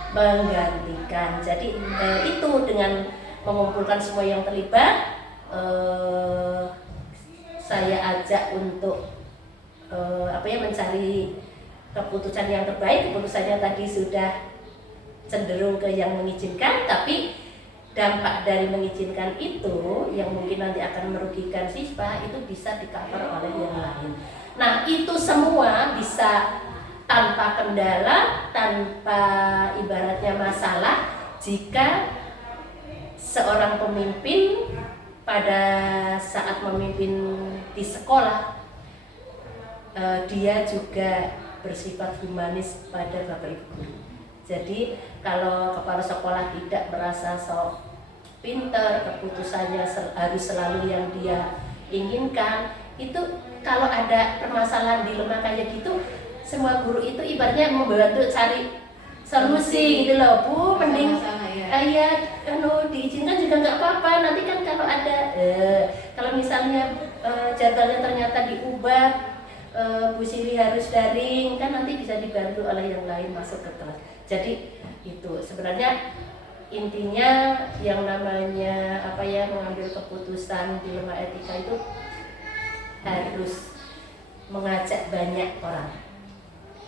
menggantikan. Jadi itu dengan mengumpulkan semua yang terlibat, saya ajak untuk mencari keputusan yang terbaik. Keputusannya tadi sudah cenderung ke yang mengizinkan, tapi dampak dari mengizinkan itu yang mungkin nanti akan merugikan siswa itu bisa di-cover oleh yang lain. Nah itu semua bisa tanpa kendala, tanpa ibaratnya masalah, jika seorang pemimpin pada saat memimpin di sekolah dia juga bersifat humanis pada Bapak Ibu guru. Jadi kalau kepala sekolah tidak merasa sok pinter, keputusannya harus selalu yang dia inginkan, itu kalau ada permasalahan dilema kayak gitu, semua guru itu ibaratnya membantu cari solusi gitu loh. Bu, mending diizinkan juga nggak apa-apa. Nanti kan kalau ada kalau misalnya jadwalnya ternyata diubah, Bu Siwi harus daring, kan nanti bisa dibantu oleh yang lain masuk ke kelas. Jadi itu sebenarnya intinya yang namanya mengambil keputusan dilema etika itu harus mengajak banyak orang.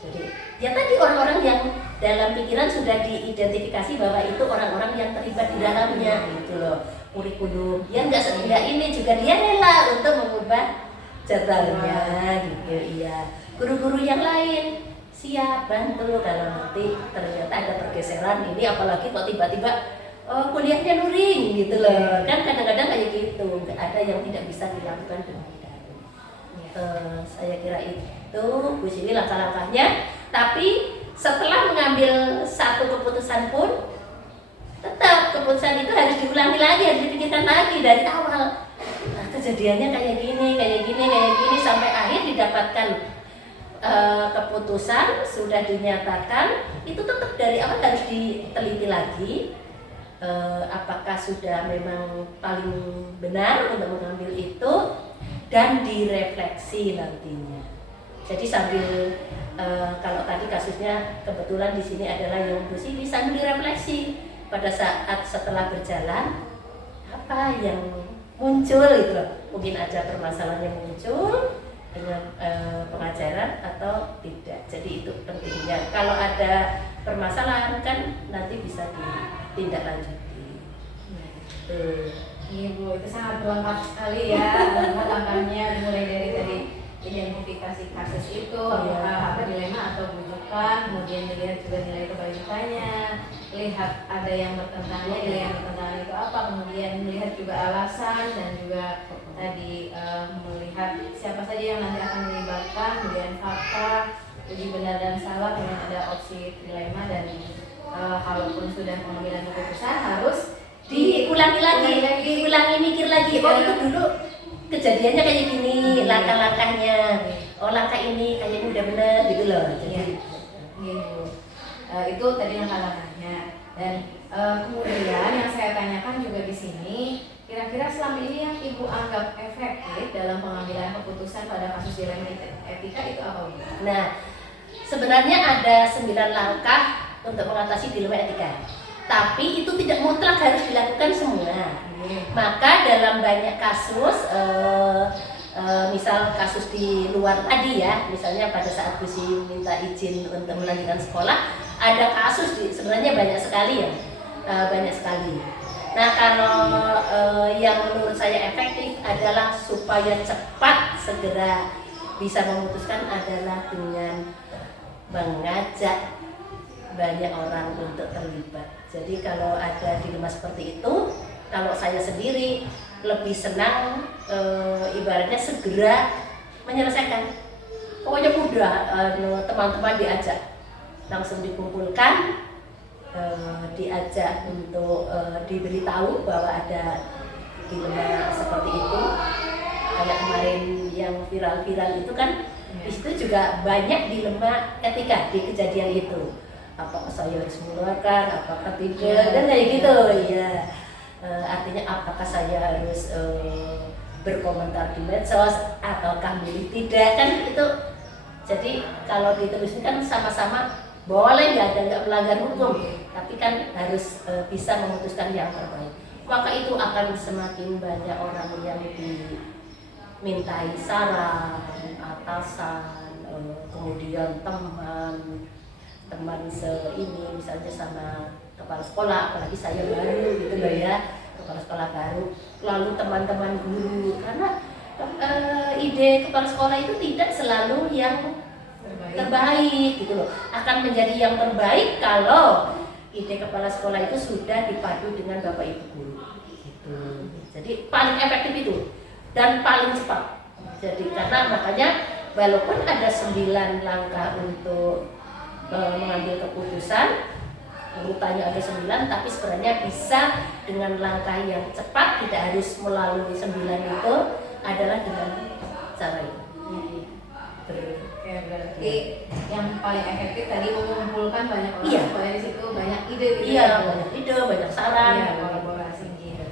Jadi ya tadi orang-orang yang dalam pikiran sudah diidentifikasi bahwa itu orang-orang yang terlibat di dalamnya gitu loh, kurikulum. Ya nggak ini juga dia rela untuk mengubah jadwalnya gitu. Iya, guru-guru yang lain siap bantu kalau nanti ternyata ada pergeseran ini, apalagi kok tiba-tiba kuliahnya luring gitu loh. Kan kadang-kadang kayak gitu, nggak ada yang tidak bisa dilakukan dengan daring. Saya kira itu Bu Siwi langkah-langkahnya, tapi setelah mengambil satu keputusan pun tetap keputusan itu harus diulangi lagi, harus dipikirkan lagi dari awal. Nah, kejadiannya kayak gini sampai akhir didapatkan keputusan, sudah dinyatakan, itu tetap dari awal harus diteliti lagi apakah sudah memang paling benar untuk mengambil itu, dan direfleksi nantinya. Jadi sambil kalau tadi kasusnya kebetulan di sini adalah yang Bu Siwi, sambil direfleksi pada saat setelah berjalan apa yang muncul itu loh. Mungkin aja permasalahan yang muncul dengan pengajaran atau tidak. Jadi itu pentingnya. Kalau ada permasalahan kan nanti bisa ditindaklanjuti. Iya Bu, itu sangat berlengkap sekali ya langkah-langkahnya, mulai dari tadi identifikasi kasus itu, Iya. apa dilema atau bujukan, kemudian dilihat juga nilai kebajikannya, lihat ada yang bertentangan, nilai yang bertentangan itu apa, kemudian melihat juga alasan dan juga tadi melihat siapa saja yang nanti akan dilibatkan, kemudian fakta, uji benar dan salah, kemudian ada opsi dilema dan kalaupun sudah pengambilan keputusan harus diulangi mikir lagi. Oh itu dulu kejadiannya kayak gini, langkah-langkahnya. Oh langkah ini kayaknya udah bener gitu loh. Jadi gitu. Itu tadi langkah-langkahnya. Dan kemudian yang saya tanyakan juga di sini, kira-kira selama ini yang Ibu anggap efektif dalam pengambilan keputusan pada kasus dilema etika itu apa, Bu? nah, sebenarnya ada 9 langkah untuk mengatasi dilema etika. Tapi itu tidak mutlak harus dilakukan semua. Maka dalam banyak kasus, misal kasus di luar tadi ya, misalnya pada saat Gusi minta izin untuk melanjutkan sekolah, ada kasus sebenarnya banyak sekali ya, banyak sekali. Nah kalau yang menurut saya efektif adalah supaya cepat segera bisa memutuskan adalah dengan mengajak banyak orang untuk terlibat. Jadi kalau ada dilema seperti itu, kalau saya sendiri lebih senang ibaratnya segera menyelesaikan. Pokoknya mudah, teman-teman diajak, langsung dikumpulkan, diajak untuk diberitahu bahwa ada dilema seperti itu. Kayak kemarin yang viral-viral itu kan, di situ juga banyak dilema etika di kejadian itu. Apakah saya harus mengeluarkan, apakah tidak, dan kayak gitu ya. Artinya apakah saya harus berkomentar di medsos ataukah milih tidak, kan itu. Jadi kalau dituliskan kan sama-sama boleh nggak melanggar hukum, tapi kan harus bisa memutuskan yang terbaik. Maka itu akan semakin banyak orang yang dimintai saran, atasan, kemudian teman ini misalnya sama kepala sekolah, apalagi saya baru gitu loh ya, kepala sekolah baru, lalu teman-teman guru, karena ide kepala sekolah itu tidak selalu yang terbaik gitu loh, akan menjadi yang terbaik kalau ide kepala sekolah itu sudah dipadu dengan bapak ibu guru gitu. Jadi paling efektif itu dan paling cepat. Jadi karena makanya walaupun ada 9 langkah untuk mengambil keputusan, urutannya ada 9, tapi sebenarnya bisa dengan langkah yang cepat, tidak harus melalui 9 itu, adalah dengan cara ini. Oke, berarti yang paling efektif tadi mengumpulkan banyak orang Iya. supaya di situ banyak ide gitu. Iya, ya, Bu? banyak ide, banyak saran. Iya, kolaborasi gitu.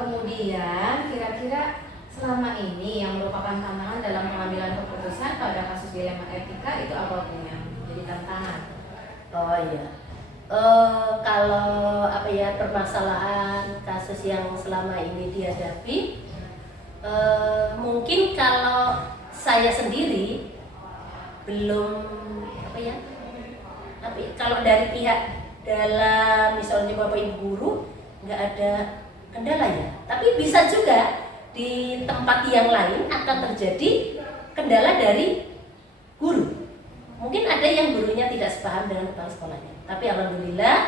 Kemudian kira-kira selama ini yang merupakan tantangan dalam pengambilan keputusan pada kasus dilema etika itu apa, Bu, yang jadi tantangan? Oh iya. Kalau apa ya, permasalahan kasus yang selama ini dihadapi, mungkin kalau saya sendiri belum apa ya, tapi kalau dari pihak dalam misalnya bapak ibu guru nggak ada kendala ya, tapi bisa juga di tempat yang lain akan terjadi kendala dari guru. Mungkin ada yang gurunya tidak sepaham dengan kepala sekolahnya, tapi alhamdulillah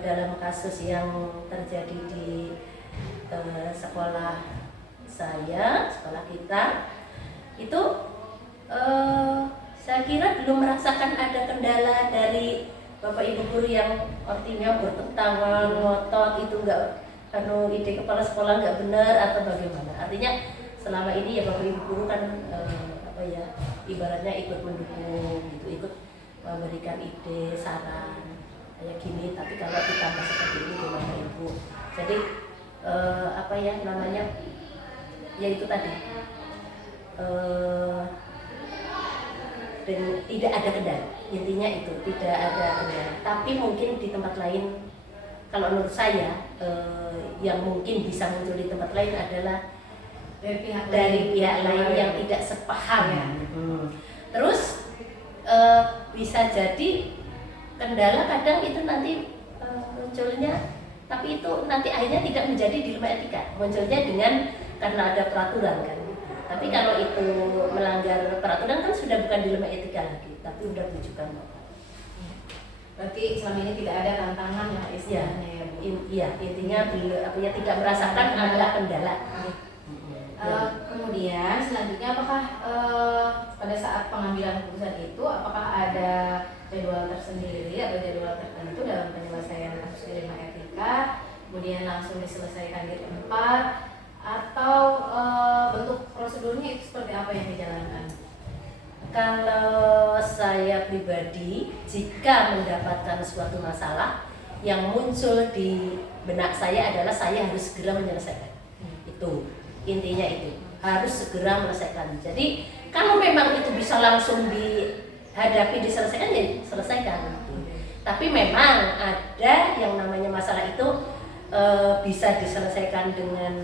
dalam kasus yang terjadi di sekolah saya, sekolah kita itu saya kira belum merasakan ada kendala dari bapak ibu guru yang artinya bertentangan, ngotot, itu enggak, ide kepala sekolah nggak benar atau bagaimana. Artinya selama ini ya bapak ibu guru kan apa ya, ibaratnya ikut mendukung gitu, ikut memberikan ide, saran kayak gini, tapi kalau ditambah seperti ini gimana ibu. Jadi apa ya namanya, ya itu tadi dan tidak ada kendala, intinya itu tidak ada kendala. Tapi mungkin di tempat lain, kalau menurut saya yang mungkin bisa muncul di tempat lain adalah dari pihak lain yang tidak sepaham. Terus bisa jadi kendala kadang itu nanti munculnya, tapi itu nanti akhirnya tidak menjadi dilema etika, munculnya dengan karena ada peraturan kan. Tapi kalau itu melanggar peraturan kan sudah bukan dilema etika lagi, tapi udah rujukan moral. Berarti selama ini tidak ada tantangan lah istilahnya ya Bu. Iya, intinya tidak merasakan ada kendala. Kemudian selanjutnya apakah pada saat pengambilan keputusan itu apakah ada jadwal tersendiri atau jadwal tertentu dalam penyelesaian kasus dilema etika, kemudian langsung diselesaikan di tempat, atau bentuk prosedurnya itu seperti apa yang dijalankan? Kalau saya pribadi, jika mendapatkan suatu masalah yang muncul di benak saya adalah saya harus segera menyelesaikan. Itu intinya, itu harus segera menyelesaikan. Jadi kalau memang itu bisa langsung dihadapi, diselesaikan, ya selesaikan. Tapi memang ada yang namanya masalah itu bisa diselesaikan dengan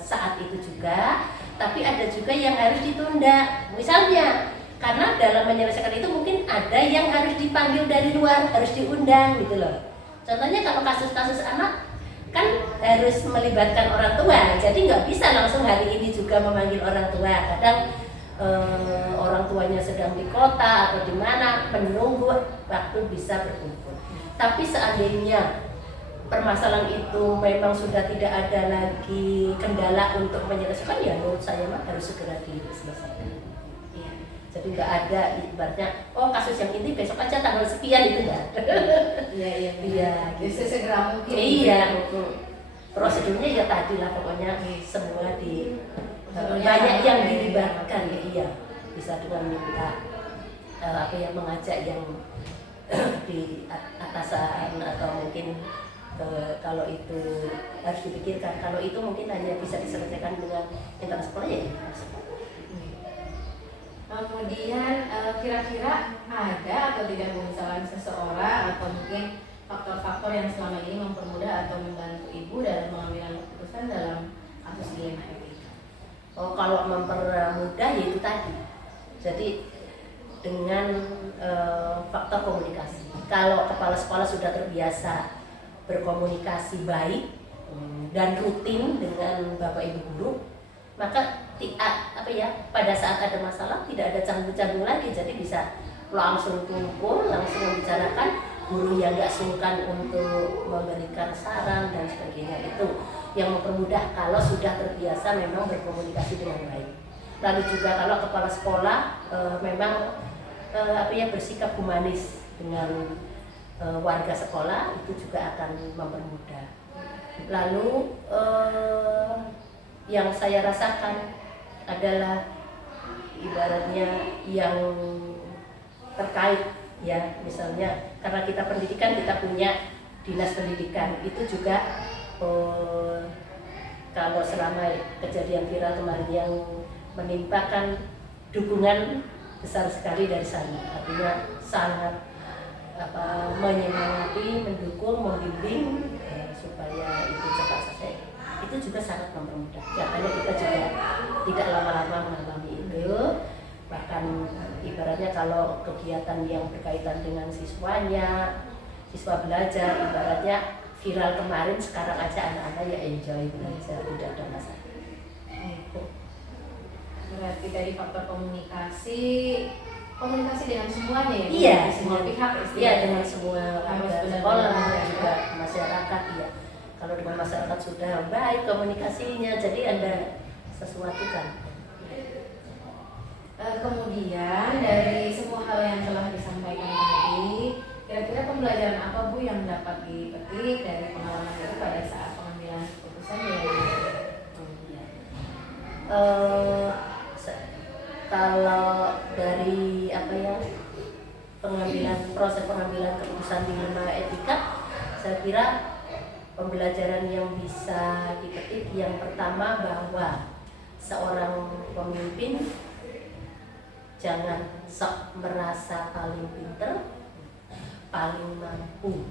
saat itu juga, tapi ada juga yang harus ditunda. Misalnya karena dalam menyelesaikan itu mungkin ada yang harus dipanggil dari luar, harus diundang gitu loh. Contohnya kalau kasus-kasus anak kan harus melibatkan orang tua, jadi nggak bisa langsung hari ini juga memanggil orang tua. Kadang orang tuanya sedang di kota atau di mana, menunggu waktu bisa berkumpul. Tapi seandainya permasalahan itu memang sudah tidak ada lagi kendala untuk menyelesaikan, ya menurut saya mah harus segera diselesaikan. Ya. Jadi nggak ada ibaratnya, oh kasus yang ini besok aja tanggal sekian, itu nggak ada. Iya. Bisa segera mungkin. Iya. Prosedurnya ya tadi lah pokoknya semua banyak yang dilibatkan ya, iya. Bisa dengan minta mengajak yang di atasan atau mungkin kalau itu harus dipikirkan, kalau itu mungkin hanya bisa diselesaikan dengan internal sekolah ya. Kemudian kira-kira ada atau tidak misalnya seseorang atau mungkin faktor-faktor yang selama ini mempermudah atau membantu ibu dalam mengambil keputusan dalam kasus dilema etika? Oh, kalau mempermudah ya itu tadi. Jadi dengan faktor komunikasi. Kalau kepala sekolah sudah terbiasa berkomunikasi baik dan rutin dengan Bapak Ibu guru, maka pada saat ada masalah tidak ada canggung-canggung lagi, jadi bisa langsung kumpul, langsung membicarakan. Guru yang nggak sungkan untuk memberikan saran dan sebagainya, itu yang mempermudah kalau sudah terbiasa memang berkomunikasi dengan baik. Lalu juga kalau kepala sekolah memang bersikap humanis dengan warga sekolah, itu juga akan mempermudah. Lalu yang saya rasakan adalah ibaratnya yang terkait ya, misalnya karena kita pendidikan, kita punya dinas pendidikan, itu juga kalau selama kejadian viral kemarin yang menimpakan dukungan besar sekali dari sana, artinya sangat menyemangati, mendukung, membimbing supaya itu cepat selesai. Itu juga sangat mempermudah. Makanya kita juga tidak lama-lama mengalami itu. Bahkan ibaratnya kalau kegiatan yang berkaitan dengan siswanya, siswa belajar, ibaratnya viral kemarin, sekarang aja anak-anak ya enjoy belajar, tidak ada masalah. Berarti dari faktor komunikasi dengan semuanya ya? Iya, semua pihak. Iya, dengan semua harus sekolah benar-benar juga masyarakat. Iya, kalau dengan masyarakat sudah baik komunikasinya, jadi ada sesuatu kan. Kemudian dari semua hal yang telah disampaikan tadi, kira-kira pembelajaran apa Bu yang dapat dipetik dari pengalaman itu pada saat pengambilan keputusan kalau dari proses pengambilan keputusan dilema etika, saya kira pembelajaran yang bisa dipetik yang pertama bahwa seorang pemimpin jangan sok merasa paling pinter, paling mampu,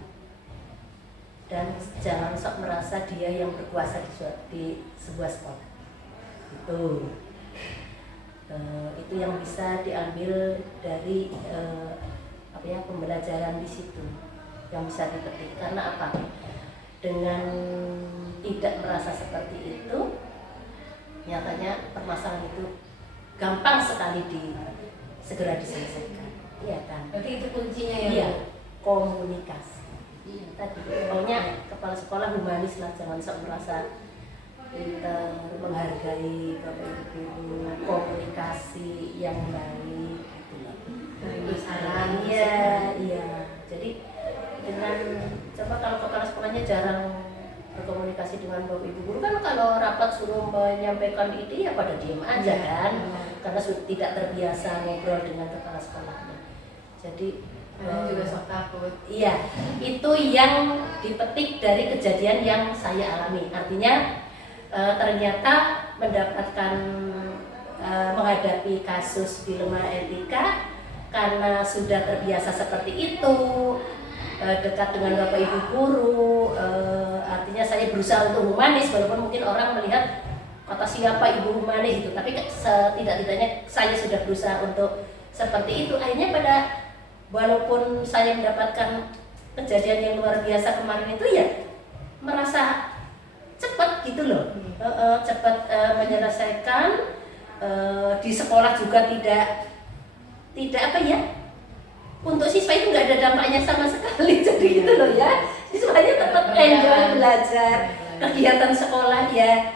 dan jangan sok merasa dia yang berkuasa di sebuah sekolah. Itu yang bisa diambil dari pembelajaran di situ, yang bisa dipetik. Karena apa? Dengan tidak merasa seperti itu, nyatanya permasalahan itu gampang sekali segera diselesaikan. Iya kan? Berarti itu kuncinya ya. Iya, Bu? komunikasi. Iya tadi. Pokoknya kepala sekolah humanis lah, jangan sok merasa pintar, menghargai bapak ibu guru, komunikasi yang baik gitu loh. Dari masalah. Iya. Jadi dengan coba kalau kepala sekolahnya jarang berkomunikasi dengan bapak ibu guru, kan kalau rapat suruh menyampaikan ide ya pada diem aja kan, karena tidak terbiasa ngobrol dengan kepala sekolahnya. Jadi Kadang juga sok takut. iya, itu yang dipetik dari kejadian yang saya alami. Artinya ternyata mendapatkan menghadapi kasus dilema etika karena sudah terbiasa seperti itu, dekat dengan bapak ibu guru, artinya saya berusaha untuk humanis walaupun mungkin orang melihat kata siapa ibu humanis itu, tapi setidak-tidaknya saya sudah berusaha untuk seperti itu. Akhirnya walaupun saya mendapatkan kejadian yang luar biasa kemarin itu ya merasa cepat gitu loh, cepat menyelesaikan, di sekolah juga tidak apa ya, untuk siswa itu nggak ada dampaknya sama sekali jadi gitu loh ya, siswanya tetap enjoy belajar, kegiatan sekolah ya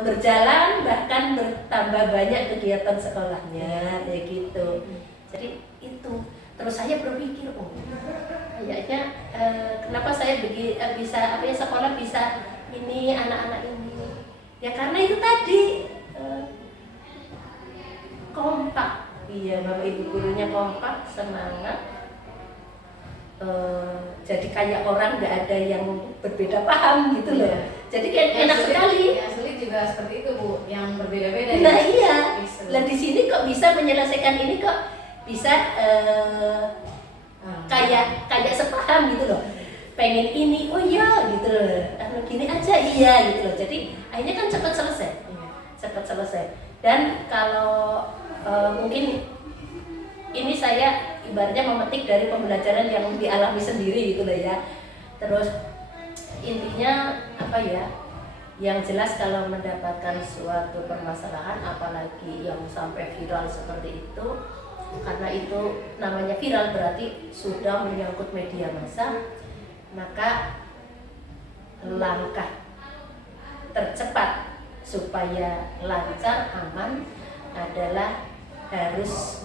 berjalan, bahkan bertambah banyak kegiatan sekolahnya ya gitu. Jadi itu terus saya berpikir, oh kayaknya kenapa saya bisa apa ya, sekolah bisa ini anak-anak ini ya karena itu tadi kompak. Iya, bapak ibu gurunya kompak, semangat, jadi kayak orang nggak ada yang berbeda paham gitu loh. Jadi kayak enak sekali. Yang sulit juga seperti itu Bu, yang berbeda-beda. Nah ya? iya, Bisa. lah di sini kok bisa menyelesaikan ini, kok bisa kayak sepaham gitu loh. Pengen ini, oh iya gitu loh. Gini aja iya gitu loh. Jadi akhirnya kan cepat selesai. Dan kalau mungkin ini saya ibaratnya memetik dari pembelajaran yang dialami sendiri gitu loh ya. Terus intinya apa ya? Yang jelas kalau mendapatkan suatu permasalahan, apalagi yang sampai viral seperti itu, karena itu namanya viral berarti sudah menyangkut media massa, maka langkah tercepat supaya lancar, aman adalah harus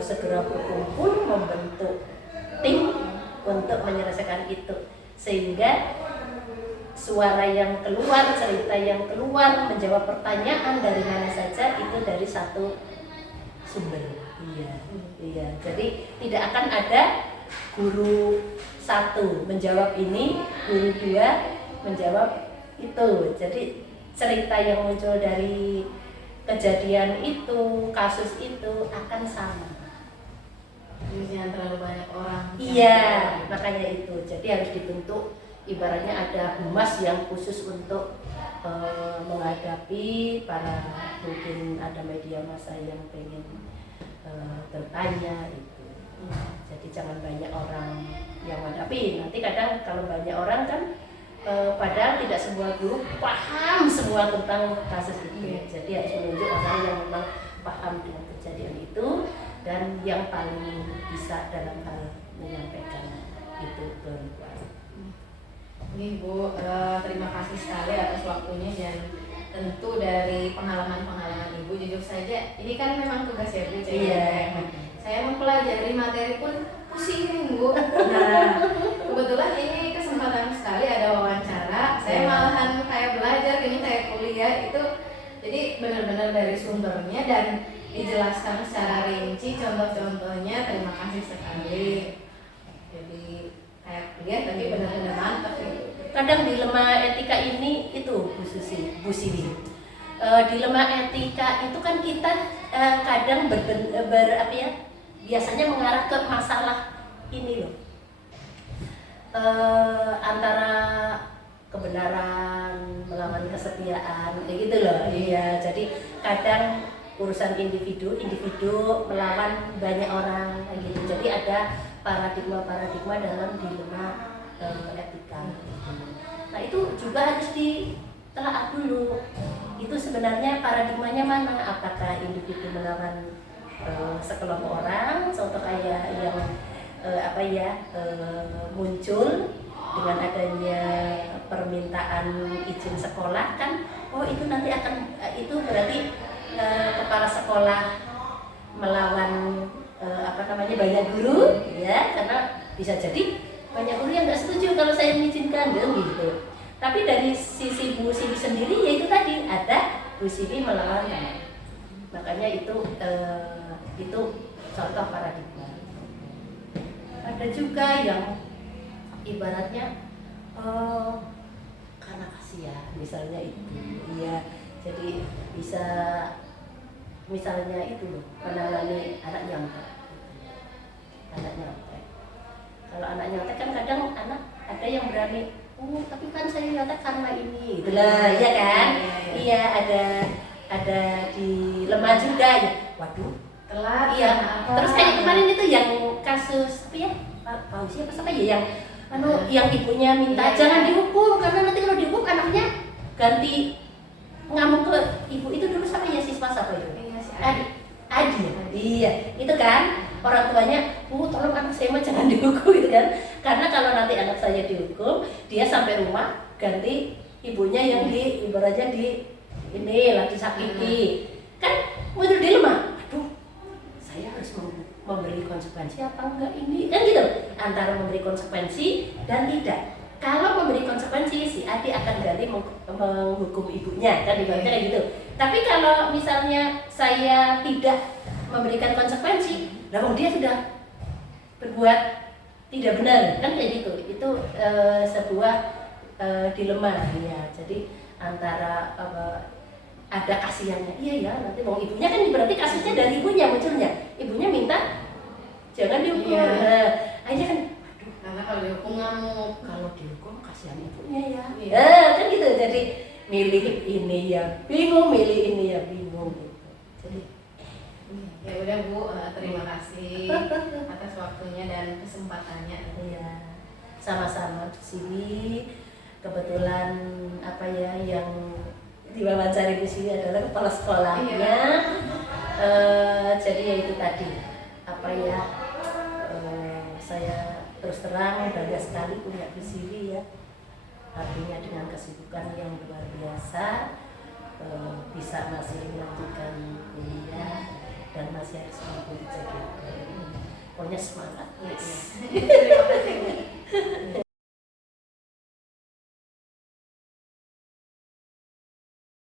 segera berkumpul, membentuk tim untuk menyelesaikan itu, sehingga suara yang keluar, cerita yang keluar, menjawab pertanyaan dari mana saja itu dari satu sumber. Iya. Jadi tidak akan ada guru satu menjawab ini, guru dua menjawab itu. Jadi cerita yang muncul dari kejadian itu, kasus itu akan sama. Jadi jangan terlalu banyak orang. Iya, makanya itu. Jadi harus dibentuk, ibaratnya ada humas yang khusus untuk menghadapi para, mungkin ada media massa yang pengen bertanya itu. Jadi jangan banyak orang yang menghadapi. Nanti kadang kalau banyak orang kan padahal tidak semua guru paham semua tentang kasus itu. Jadi harus menunjuk orang yang memang paham dengan kejadian itu dan yang paling bisa dalam hal menyampaikan itu perempuan. Ini Bu, terima kasih sekali atas waktunya dan tentu dari pengalaman-pengalaman Ibu. Jujur saja, ini kan memang tugas ya Bu. Iya. Saya mempelajari materi pun pusing Bu. Nah, kebetulan ini kesempatan sekali ada wawancara. Saya malahan kayak belajar, ini kayak kuliah itu. Jadi benar-benar dari sumbernya dan dijelaskan secara rinci contoh-contohnya. Terima kasih sekali. Jadi kayak kuliah tapi benar-benar mantap gitu. Kadang dilema etika ini itu Bu Siwi. Dilema etika itu kan kita kadang apa ya, biasanya mengarah ke masalah ini loh, antara kebenaran melawan kesetiaan kayak gitu loh. Iya, jadi kadang urusan individu melawan banyak orang kayak gitu. Jadi ada paradigma dalam dilema etika. Nah itu juga harus ditelaah dulu. itu sebenarnya paradigmanya mana? Apakah individu melawan sekelompok orang, contoh kayak yang muncul dengan adanya permintaan izin sekolah kan? Oh itu nanti akan itu berarti kepala sekolah melawan banyak guru, ya, karena bisa jadi banyak guru yang nggak setuju kalau saya mengizinkan gitu. Tapi dari sisi Bu Sibi sendiri, yaitu tadi ada Bu Sibi melawan, makanya itu contoh paradigma. Ada juga yang ibaratnya karena kasihan, misalnya itu, iya, jadi bisa misalnya itu loh, menangani anak nyontek. Kalau anak nyontek kan kadang anak ada yang berani, tapi kan saya nyontek karena ini, itulah, ya kan? Iya, ada di lemah juga ya. Waduh, Telat. iya. Terus kayak kemarin itu yang kasus apa ya? Fauzi apa siapa ya yang ibunya minta jangan dihukum karena nanti kalau dihukum anaknya ganti ngamuk ke ibu. Itu dulu siapa ya, siswa siapa itu? Iya, si Adi. Iya, itu kan orang tuanya, tolong anak saya mah jangan dihukum gitu kan. Karena kalau nanti anak saya dihukum, dia sampai rumah ganti ibunya yang ibaratnya ini lagi sakiti. Kan muncul dilema. Aduh, saya harus memberi konsekuensi apa enggak ini? Kan gitu. Antara memberi konsekuensi dan tidak. Kalau memberi konsekuensi, si adik akan ganti menghukum ibunya, kan ibaratnya kayak gitu. Tapi kalau misalnya saya tidak memberikan konsekuensi, namun dia sudah berbuat tidak benar, kan kayak gitu. Itu sebuah dilema ya. Jadi antara ada kasihannya, iya ya, nanti mau ibunya kan berarti kasusnya dari ibunya munculnya. Ibunya minta jangan dihukum. Akhirnya kan, Karena kalau dihukum ngamuk. kalau dihukum kasihan ibunya ya. Iya. Kan gitu. Jadi milih ini ya bingung, milih ini ya bingung gitu. Jadi Ya udah Bu, terima kasih atas waktunya dan kesempatannya. ya sama-sama di sini. Kebetulan yang diwawancari di sini adalah kepala sekolahnya. Iya. Jadi ya itu tadi saya terus terang bangga sekali punya di sini ya. Artinya dengan kesibukan yang luar biasa bisa masih melanjutkan kuliah dan masih harus mampu dijaga. Pokoknya semangat. Terima kasih Bu.